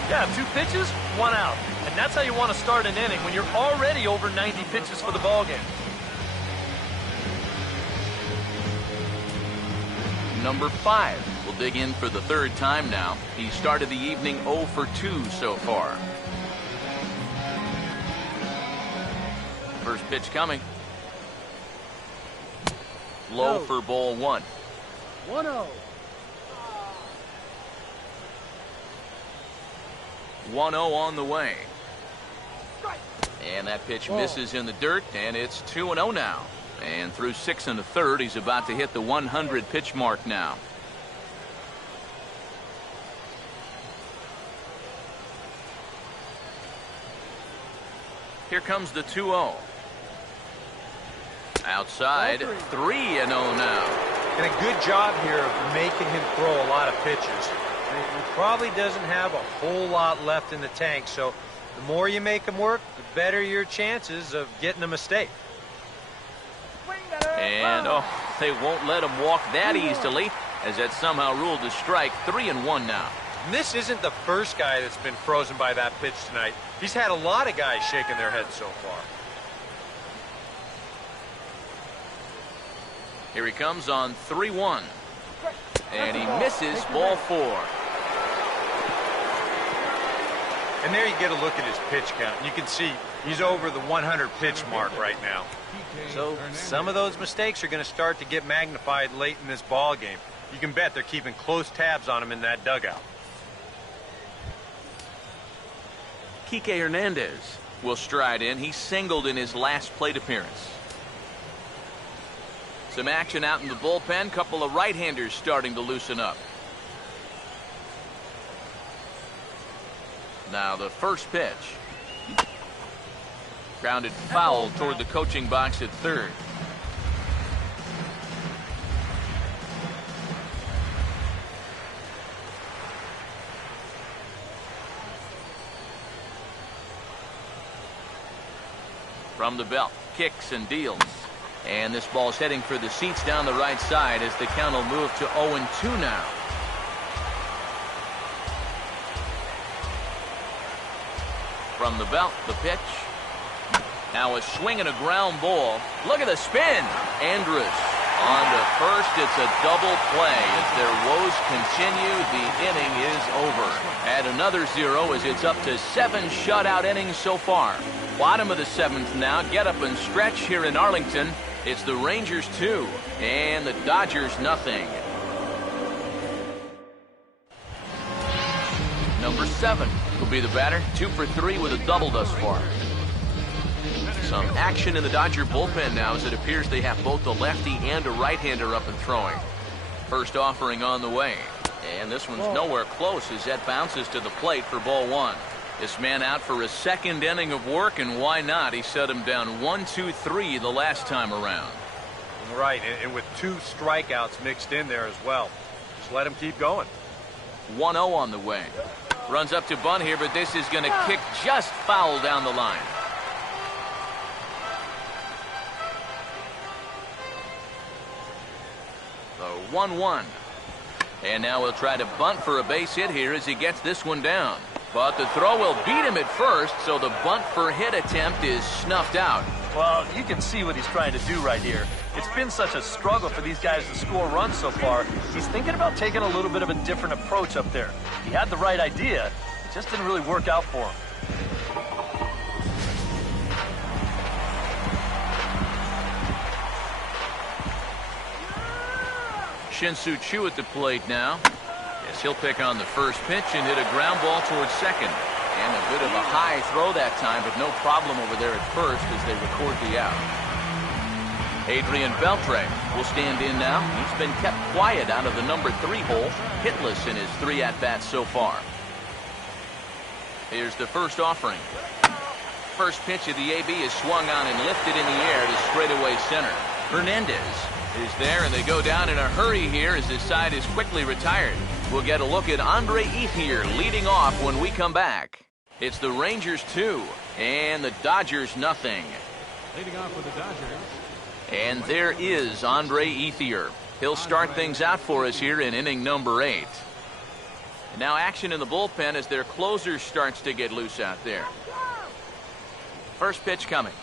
Yeah, 2 pitches, 1 out. And that's how you want to start an inning when you're already over 90 pitches for the ballgame. Number 5 will dig in for the 3rd time now. He started the evening 0 for 2 so far. First pitch coming. Low for ball 1. 1-0. 1-0 on the way. And that pitch misses in the dirt, and it's 2-0 now. And through 6 1/3, he's about to hit the 100 pitch mark now. Here comes the 2-0. Outside, 3-0 now. And a good job here of making him throw a lot of pitches. He probably doesn't have a whole lot left in the tank, so the more you make him work, the better your chances of getting a mistake. And, they won't let him walk that easily, as that's somehow ruled a strike. 3-1 now. And this isn't the first guy that's been frozen by that pitch tonight. He's had a lot of guys shaking their heads so far. Here he comes on 3-1. And he misses ball 4. And there you get a look at his pitch count. You can see he's over the 100 pitch mark right now. So some of those mistakes are going to start to get magnified late in this ball game. You can bet they're keeping close tabs on him in that dugout. Kike Hernandez will stride in. He singled in his last plate appearance. Some action out in the bullpen. Couple of right-handers starting to loosen up. Now the first pitch. Grounded foul toward the coaching box at 3rd. From the belt, kicks and deals. And this ball's heading for the seats down the right side as the count will move to 0-2 now. From the belt, the pitch. Now a swing and a ground ball. Look at the spin. Andrus on to first. It's a double play. As their woes continue, the inning is over. At another 0 as it's up to 7 shutout innings so far. Bottom of the 7th now. Get up and stretch here in Arlington. It's the Rangers 2 and the Dodgers nothing. Number 7 will be the batter. 2 for 3 with a double thus far. Some action in the Dodger bullpen now as it appears they have both a lefty and a right-hander up and throwing. First offering on the way. And this one's nowhere close as that bounces to the plate for ball 1. This man out for a second inning of work, and why not? He set him down 1-2-3 the last time around. Right, and with 2 strikeouts mixed in there as well. Just let him keep going. 1-0 on the way. Runs up to bunt here, but this is going to kick just foul down the line. The 1-1. And now he'll try to bunt for a base hit here as he gets this one down. But the throw will beat him at first, so the bunt for hit attempt is snuffed out. Well, you can see what he's trying to do right here. It's been such a struggle for these guys to score runs so far. He's thinking about taking a little bit of a different approach up there. He had the right idea, it just didn't really work out for him. Shin-Soo Choo at the plate now. Yes, he'll pick on the first pitch and hit a ground ball towards second. And a bit of a high throw that time, but no problem over there at first as they record the out. Adrian Beltre will stand in now. He's been kept quiet out of the number 3 hole, hitless in his 3 at-bats so far. Here's the first offering. First pitch of the AB is swung on and lifted in the air to straightaway center. Hernandez is there, and they go down in a hurry here as his side is quickly retired. We'll get a look at Andre Ethier leading off when we come back. It's the Rangers 2 and the Dodgers nothing. Leading off with the Dodgers. And there is Andre Ethier. He'll start things out for us here in inning number 8. And now action in the bullpen as their closer starts to get loose out there. First pitch coming.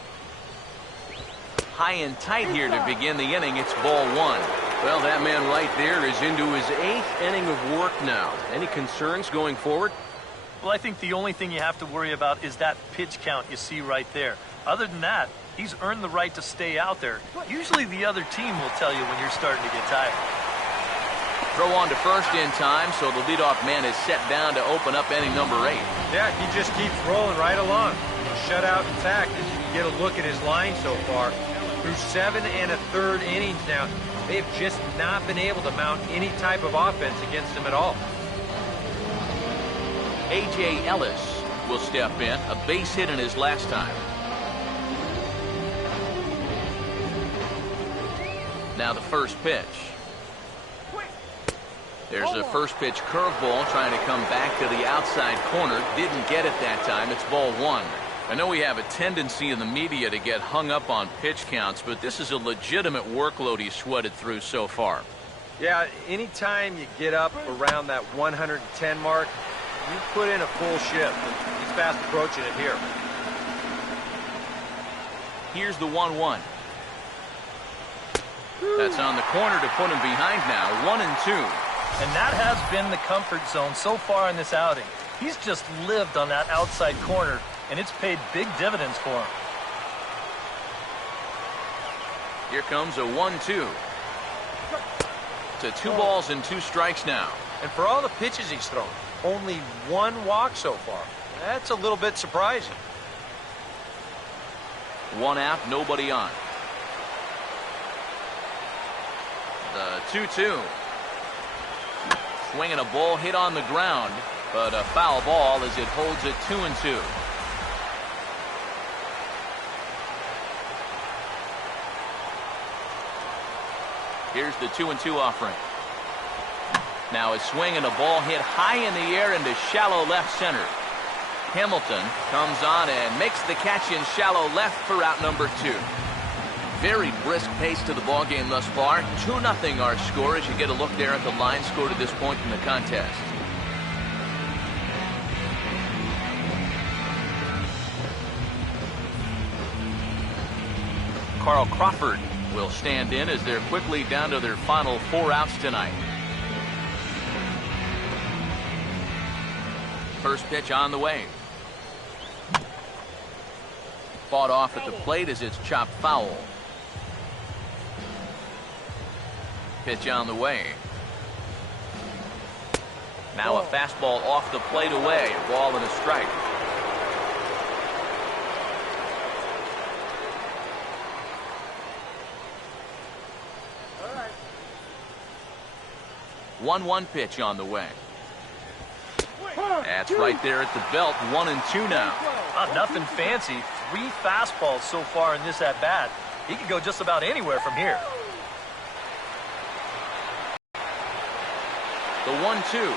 High and tight here to begin the inning. It's ball 1. Well, that man right there is into his 8th inning of work now. Any concerns going forward? Well, I think the only thing you have to worry about is that pitch count you see right there. Other than that, he's earned the right to stay out there. Usually the other team will tell you when you're starting to get tired. Throw on to first in time, so the leadoff man is set down to open up inning number 8. Yeah, he just keeps rolling right along. Shutout intact as you can get a look at his line so far. Through 7 1/3 innings now, they've just not been able to mount any type of offense against him at all. A.J. Ellis will step in, a base hit in his last time. Now the first pitch. There's a first pitch curveball trying to come back to the outside corner. Didn't get it that time. It's ball 1. I know we have a tendency in the media to get hung up on pitch counts, but this is a legitimate workload he's sweated through so far. Yeah, anytime you get up around that 110 mark, you put in a full shift. He's fast approaching it here. Here's the 1-1. That's on the corner to put him behind now. 1-2. And that has been the comfort zone so far in this outing. He's just lived on that outside corner, and it's paid big dividends for him. Here comes a 1-2. To 2 balls and 2 strikes now. And for all the pitches he's thrown, only 1 walk so far. That's a little bit surprising. 1 out, nobody on. The 2-2. Swinging a ball hit on the ground, but a foul ball as it holds it 2-2. Here's the 2-2 offering. Now a swing and a ball hit high in the air into shallow left center. Hamilton comes on and makes the catch in shallow left for out number 2. Very brisk pace to the ball game thus far. 2-0 our score as you get a look there at the line score to this point in the contest. Carl Crawford will stand in as they're quickly down to their final 4 outs tonight. First pitch on the way. Fought off at the plate as it's chopped foul. Pitch on the way. Now a fastball off the plate away. A ball and a strike. All right. 1-1 pitch on the way. That's right there at the belt. 1-2 now. Nothing fancy. 3 fastballs so far in this at bat. He could go just about anywhere from here. The 1-2.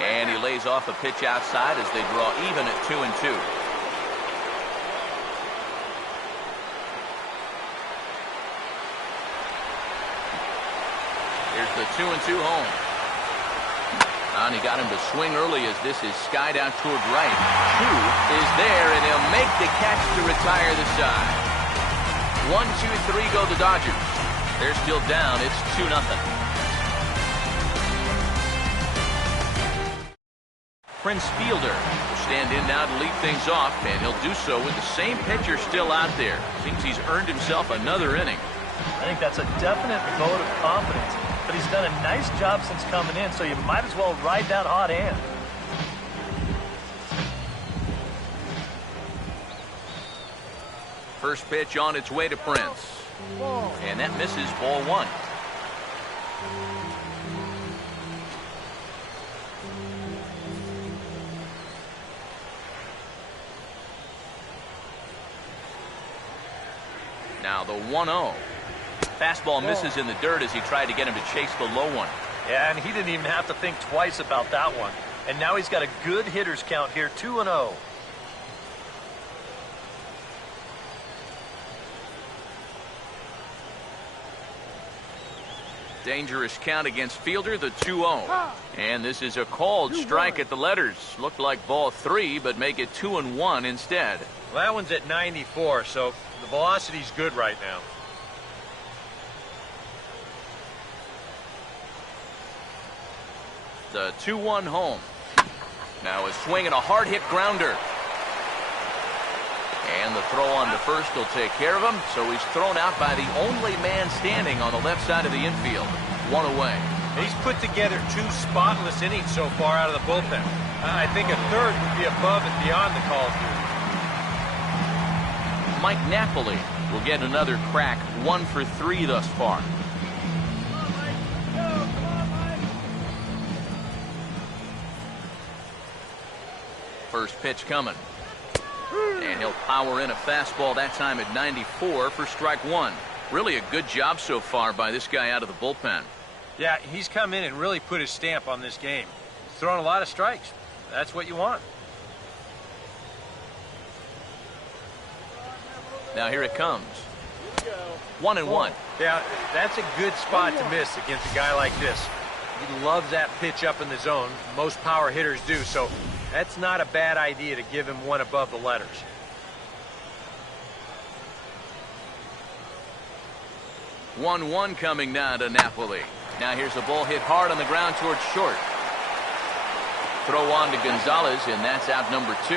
And he lays off a pitch outside as they draw even at 2-2. Here's the 2-2 home. And he got him to swing early as this is skied out toward right. 2 is there, and he'll make the catch to retire the side. 1-2-3 go the Dodgers. They're still down. It's 2-0. Prince Fielder will stand in now to lead things off, and he'll do so with the same pitcher still out there. Seems he's earned himself another inning. I think that's a definite vote of confidence. But he's done a nice job since coming in, so you might as well ride that hot hand. First pitch on its way to Prince. And that misses, ball 1. Now the 1-0. Fastball misses in the dirt as he tried to get him to chase the low one. Yeah, and he didn't even have to think twice about that one. And now he's got a good hitter's count here, 2-0. Dangerous count against Fielder, the 2-0. And this is a called strike at the letters. Looked like ball 3, but make it 2-1 instead. Well, that one's at 94, so the velocity's good right now. The 2-1 home. Now a swing and a hard hit grounder. And the throw on to first will take care of him, so he's thrown out by the only man standing on the left side of the infield. 1 away. He's put together 2 spotless innings so far out of the bullpen. I think a third would be above and beyond the call here. Mike Napoli will get another crack, 1 for 3 thus far. First pitch coming. And he'll power in a fastball that time at 94 for strike 1. Really a good job so far by this guy out of the bullpen. Yeah, he's come in and really put his stamp on this game. He's thrown a lot of strikes. That's what you want. Now here it comes. 1-1. Yeah, that's a good spot to miss against a guy like this. He loves that pitch up in the zone. Most power hitters do, so that's not a bad idea to give him one above the letters. One coming now to Napoli. Now here's a ball hit hard on the ground towards short. Throw on to Gonzalez, and that's out number 2.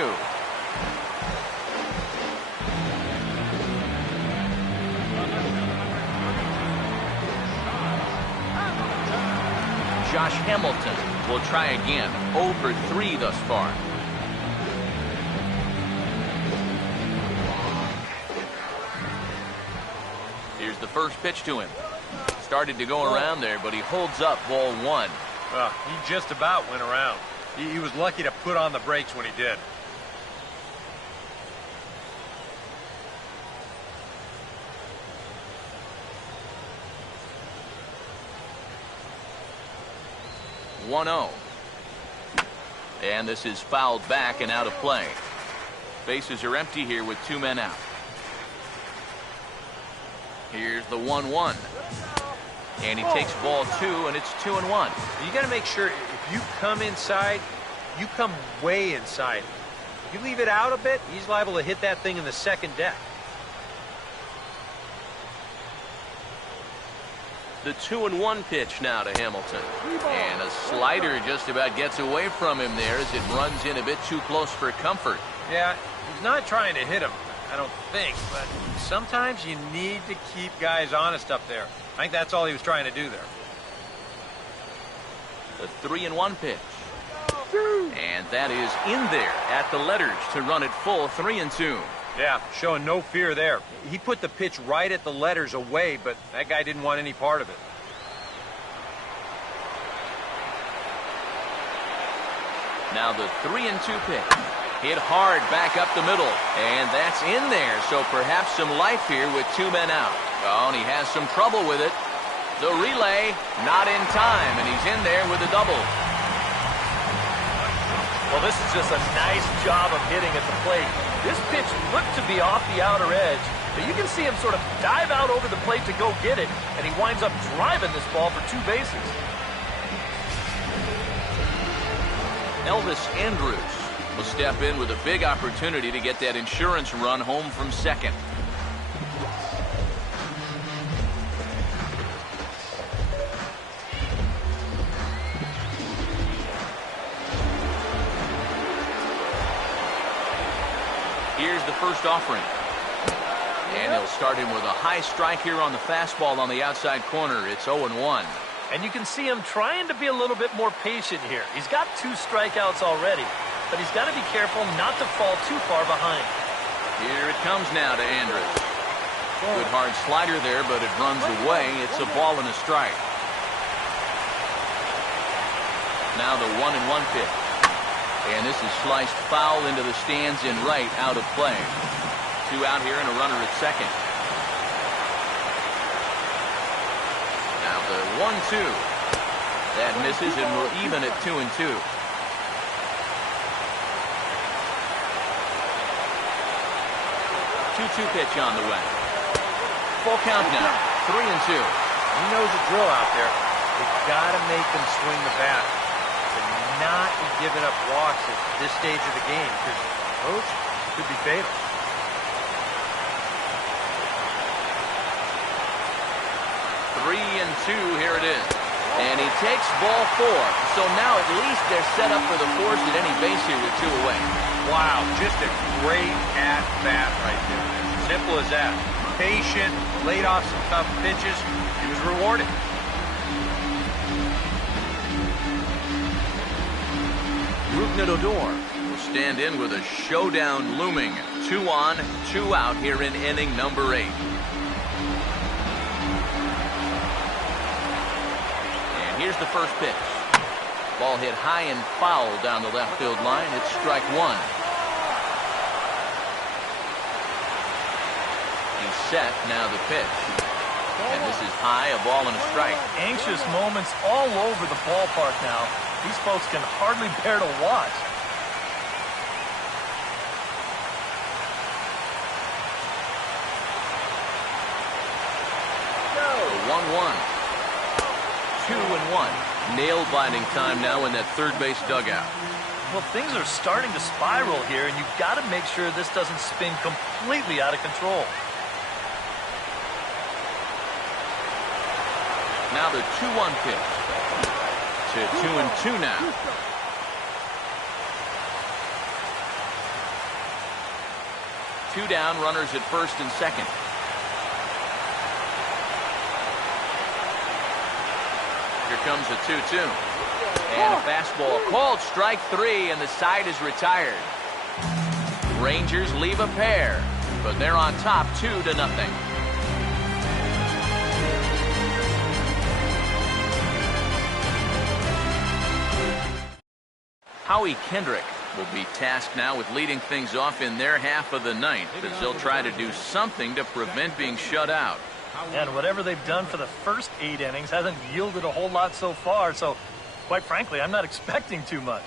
Josh Hamilton will try again. 0 for 3 thus far. Here's the first pitch to him. Started to go around there, but he holds up ball 1. He just about went around. He was lucky to put on the brakes when he did. And this is fouled back and out of play. Bases are empty here with 2 men out. Here's the 1-1. And he takes ball 2, and it's 2-1. You got to make sure if you come inside, you come way inside. You leave it out a bit, he's liable to hit that thing in the second deck. The 2-1 pitch now to Hamilton. And a slider just about gets away from him there as it runs in a bit too close for comfort. Yeah, he's not trying to hit him, I don't think, but sometimes you need to keep guys honest up there. I think that's all he was trying to do there. The 3-1 pitch. And that is in there at the letters to run it full 3-2. Yeah, showing no fear there. He put the pitch right at the letters away, but that guy didn't want any part of it. Now the 3-2 pitch. Hit hard back up the middle. And that's in there, so perhaps some life here with 2 men out. Oh, and he has some trouble with it. The relay, not in time, and he's in there with a double. Well, this is just a nice job of hitting at the plate. This pitch looked to be off the outer edge, but you can see him sort of dive out over the plate to go get it, and he winds up driving this ball for 2 bases. Elvis Andrus will step in with a big opportunity to get that insurance run home from second. Here's the first offering. And he'll start him with a high strike here on the fastball on the outside corner. It's 0-1. And you can see him trying to be a little bit more patient here. He's got 2 strikeouts already, but he's got to be careful not to fall too far behind. Here it comes now to Andrus. Good hard slider there, but it runs away. It's a ball and a strike. Now the 1-1 pitch. And this is sliced foul into the stands in right, out of play. 2 out here and a runner at second. Now the 1-2. That misses, and we're even at 2-2. 2-2 pitch on the way. Full count now. 3-2. He knows the drill out there. You've got to make them swing the bat. Not be giving up walks at this stage of the game, because those could be fatal. Three and 2, here it is. And he takes ball 4. So now at least they're set up for the force at any base here with 2 away. Wow, just a great at-bat right there. Simple as that. Patient, laid off some tough pitches. He was rewarded. Odor will stand in with a showdown looming. 2 on, 2 out here in inning number 8. And here's the first pitch. Ball hit high and foul down the left field line. It's strike 1. He's set, now the pitch. And this is high, a ball and a strike. Anxious moments all over the ballpark now. These folks can hardly bear to watch. The 1-1. 2-1. Nail-biting time now in that third base dugout. Well, things are starting to spiral here, and you've got to make sure this doesn't spin completely out of control. Now the 2-1 pitch. To 2-2 now. Two down, runners at first and second. Here comes a 2-2. And a fastball called strike 3, and the side is retired. Rangers leave a pair, but they're on top 2-0. Howie Kendrick will be tasked now with leading things off in their half of the ninth, as they'll try to do something to prevent being shut out. And whatever they've done for the first 8 innings hasn't yielded a whole lot so far, so quite frankly, I'm not expecting too much.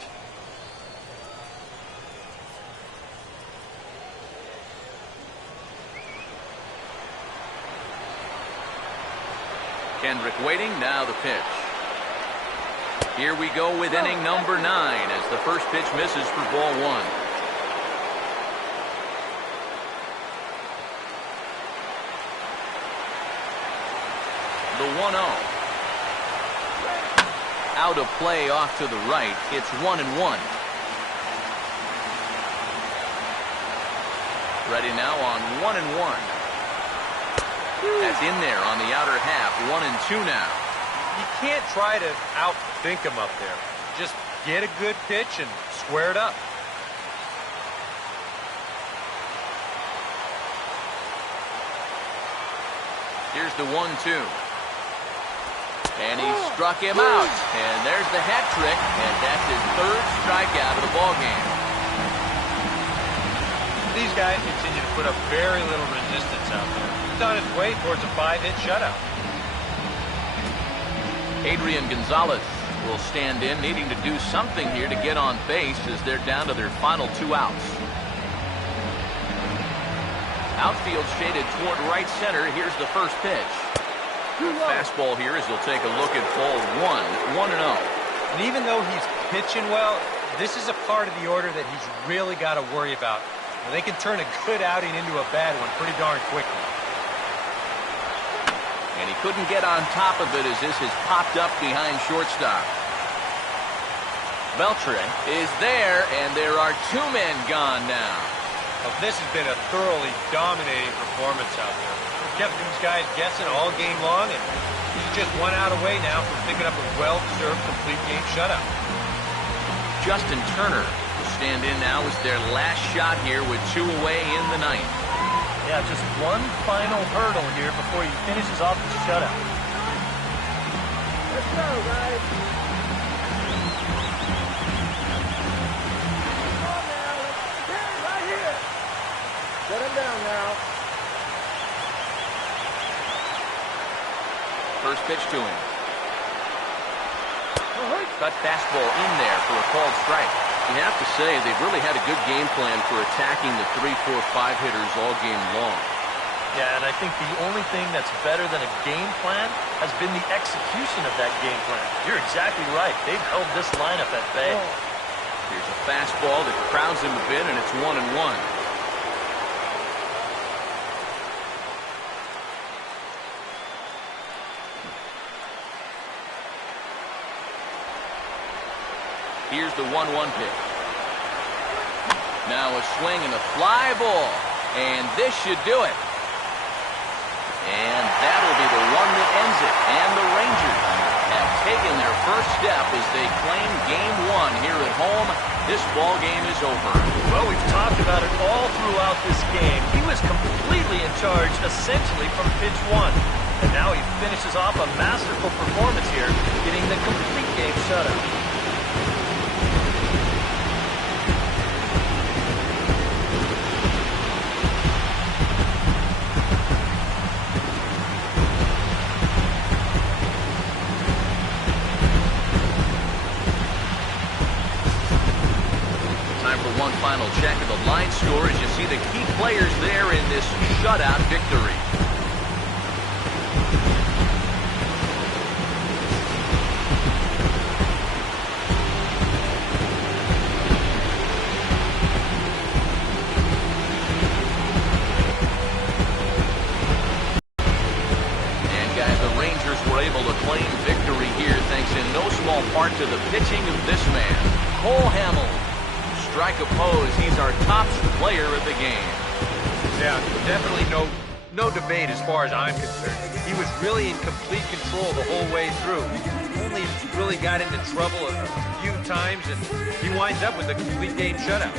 Kendrick waiting, now the pitch. Here we go with inning number 9 as the first pitch misses for ball 1. the 1-0. Out of play off to the right. It's 1-1. Ready now on 1-1. That's in there on the outer half. 1-2 now. You can't try to outthink him up there. Just get a good pitch and square it up. Here's the 1-2. And he struck him out. And there's the hat trick. And that's his third strikeout of the ballgame. These guys continue to put up very little resistance out there. He's on his way towards a 5-hit shutout. Adrian Gonzalez will stand in, needing to do something here to get on base as they're down to their final 2 outs. Outfield shaded toward right center. Here's the first pitch. Fastball here as he'll take a look at ball 1, 1-0. And even though he's pitching well, this is a part of the order that he's really got to worry about. They can turn a good outing into a bad one pretty darn quickly. And he couldn't get on top of it as this has popped up behind shortstop. Beltre is there, and there are 2 men gone now. Well, this has been a thoroughly dominating performance out there. We've kept these guys guessing all game long, and he's just 1 out away now from picking up a well-deserved complete game shutout. Justin Turner will stand in now as their last shot here with 2 away in the 9th. Yeah, just one final hurdle here before he finishes off the shutout. Let's go, guys. Come on now. Let's get it right here. Shut him down now. First pitch to him. Cut fastball in there for a called strike. You have to say they've really had a good game plan for attacking the 3, 4, 5 hitters all game long. Yeah, and I think the only thing that's better than a game plan has been the execution of that game plan. You're exactly right. They've held this lineup at bay. Here's a fastball that crowds him a bit, and it's 1-1. Here's the 1-1 pitch. Now a swing and a fly ball. And this should do it. And that'll be the one that ends it. And the Rangers have taken their first step as they claim game 1 here at home. This ball game is over. Well, we've talked about it all throughout this game. He was completely in charge, essentially, from pitch 1. And now he finishes off a masterful performance here, getting the complete game shutout. One final check of the line score as you see the key players there in this shutout victory. And guys, the Rangers were able to claim victory here thanks in no small part to the pitching of this man, Cole Hamels. Strike opposed, he's our top player of the game. Yeah, definitely no debate as far as I'm concerned. He was really in complete control the whole way through. Only really got into trouble a few times, and he winds up with a complete game shutout.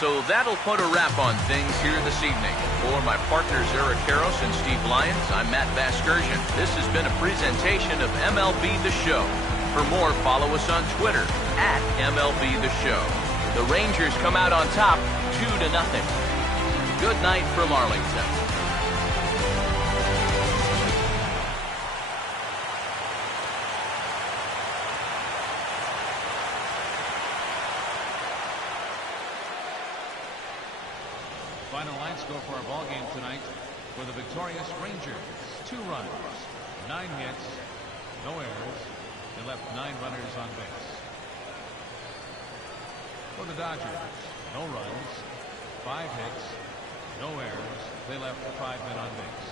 So that'll put a wrap on things here this evening. For my partners Eric Karros and Steve Lyons, I'm Matt Vasgersian. This has been a presentation of MLB The Show. For more, follow us on Twitter at MLB The Show. The Rangers come out on top 2-0. Good night from Arlington. Final line score for our ball game tonight for the victorious Rangers. 2 runs, 9 hits, no errors. They left 9 runners on base. For the Dodgers, no runs, 5 hits, no errors. They left 5 men on base.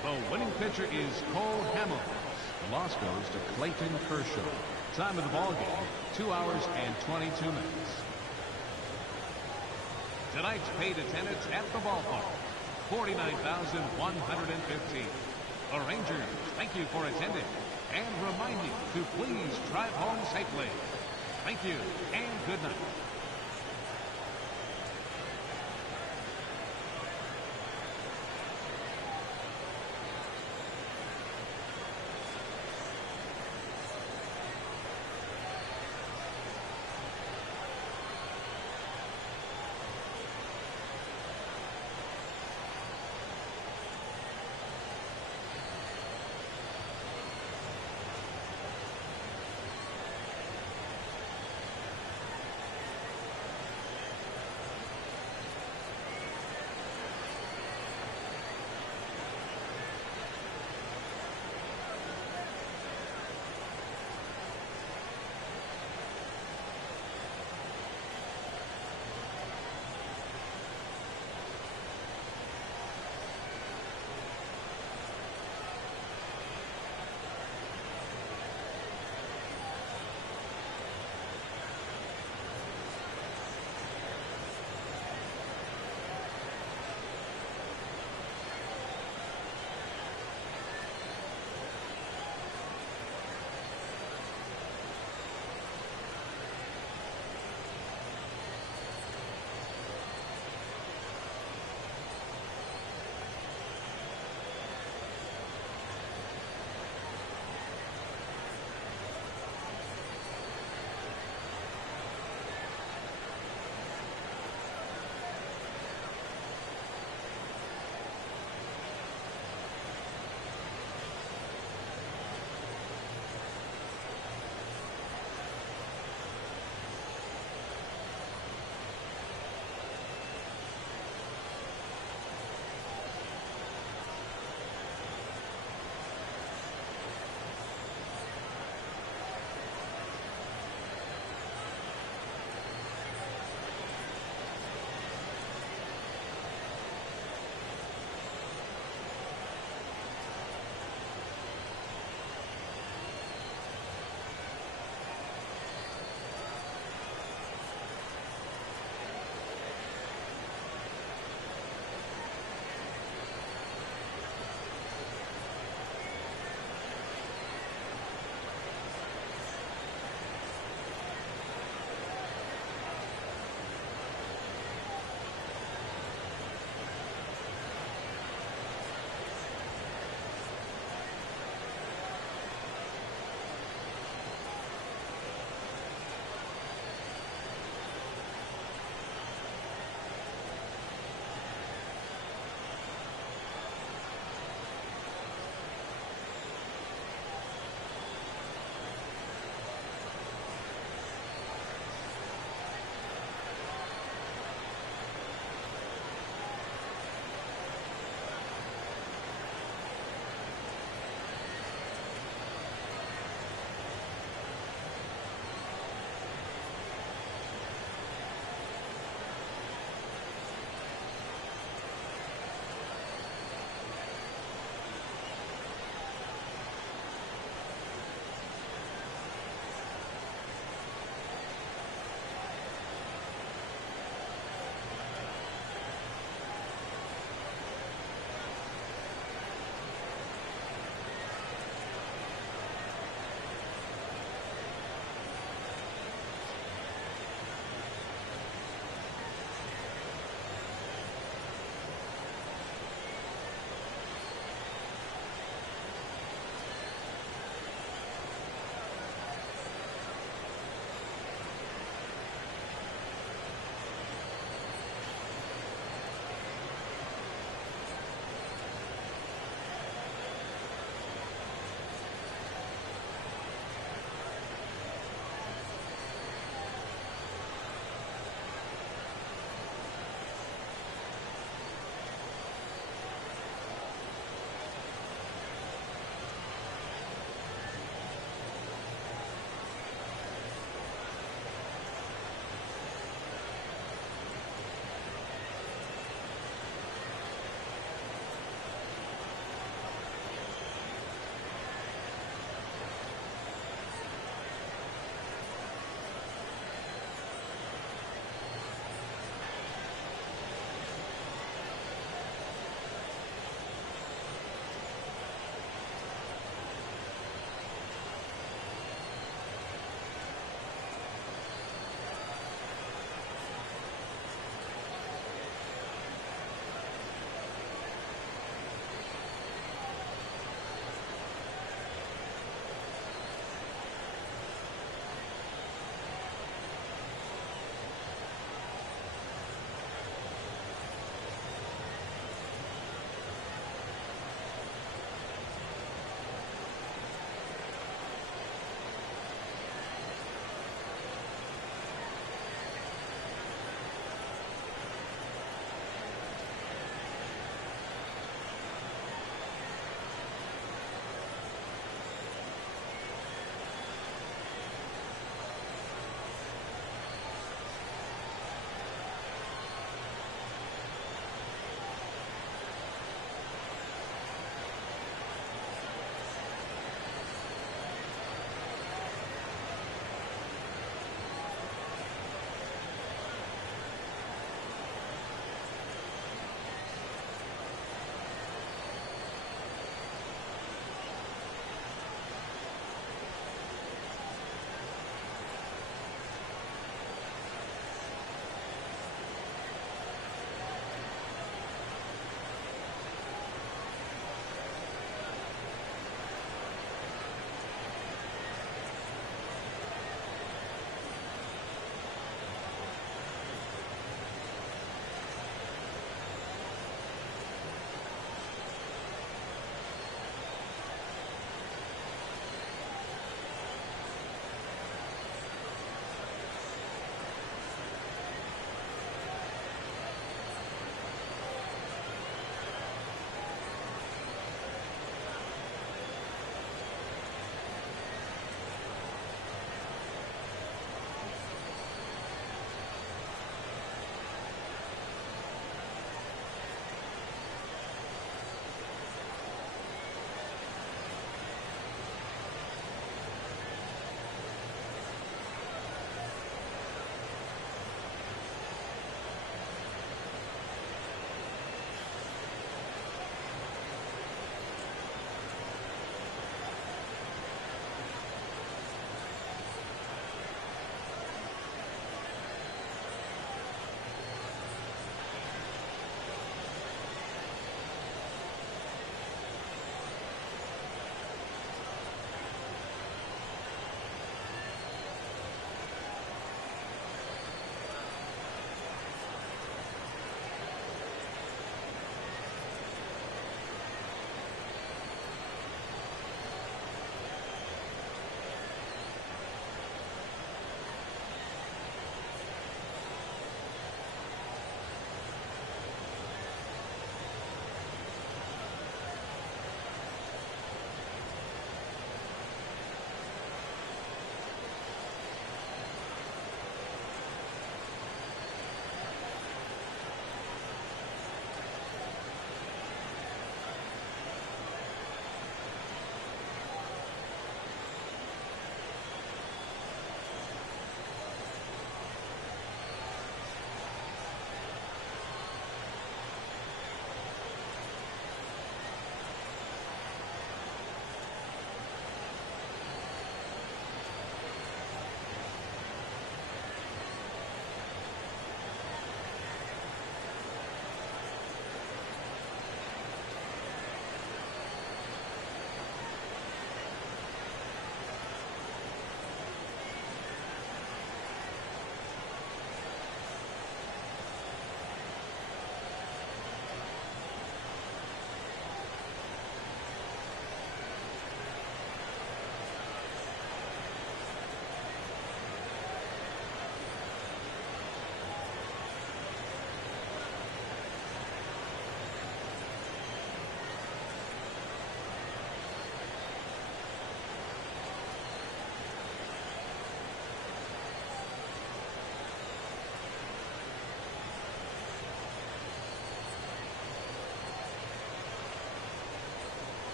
The winning pitcher is Cole Hamels. The loss goes to Clayton Kershaw. Time of the ball game, 2 hours and 22 minutes. Tonight's paid attendance at the ballpark, 49,115. The Rangers thank you for attending and remind you to please drive home safely. Thank you and good night.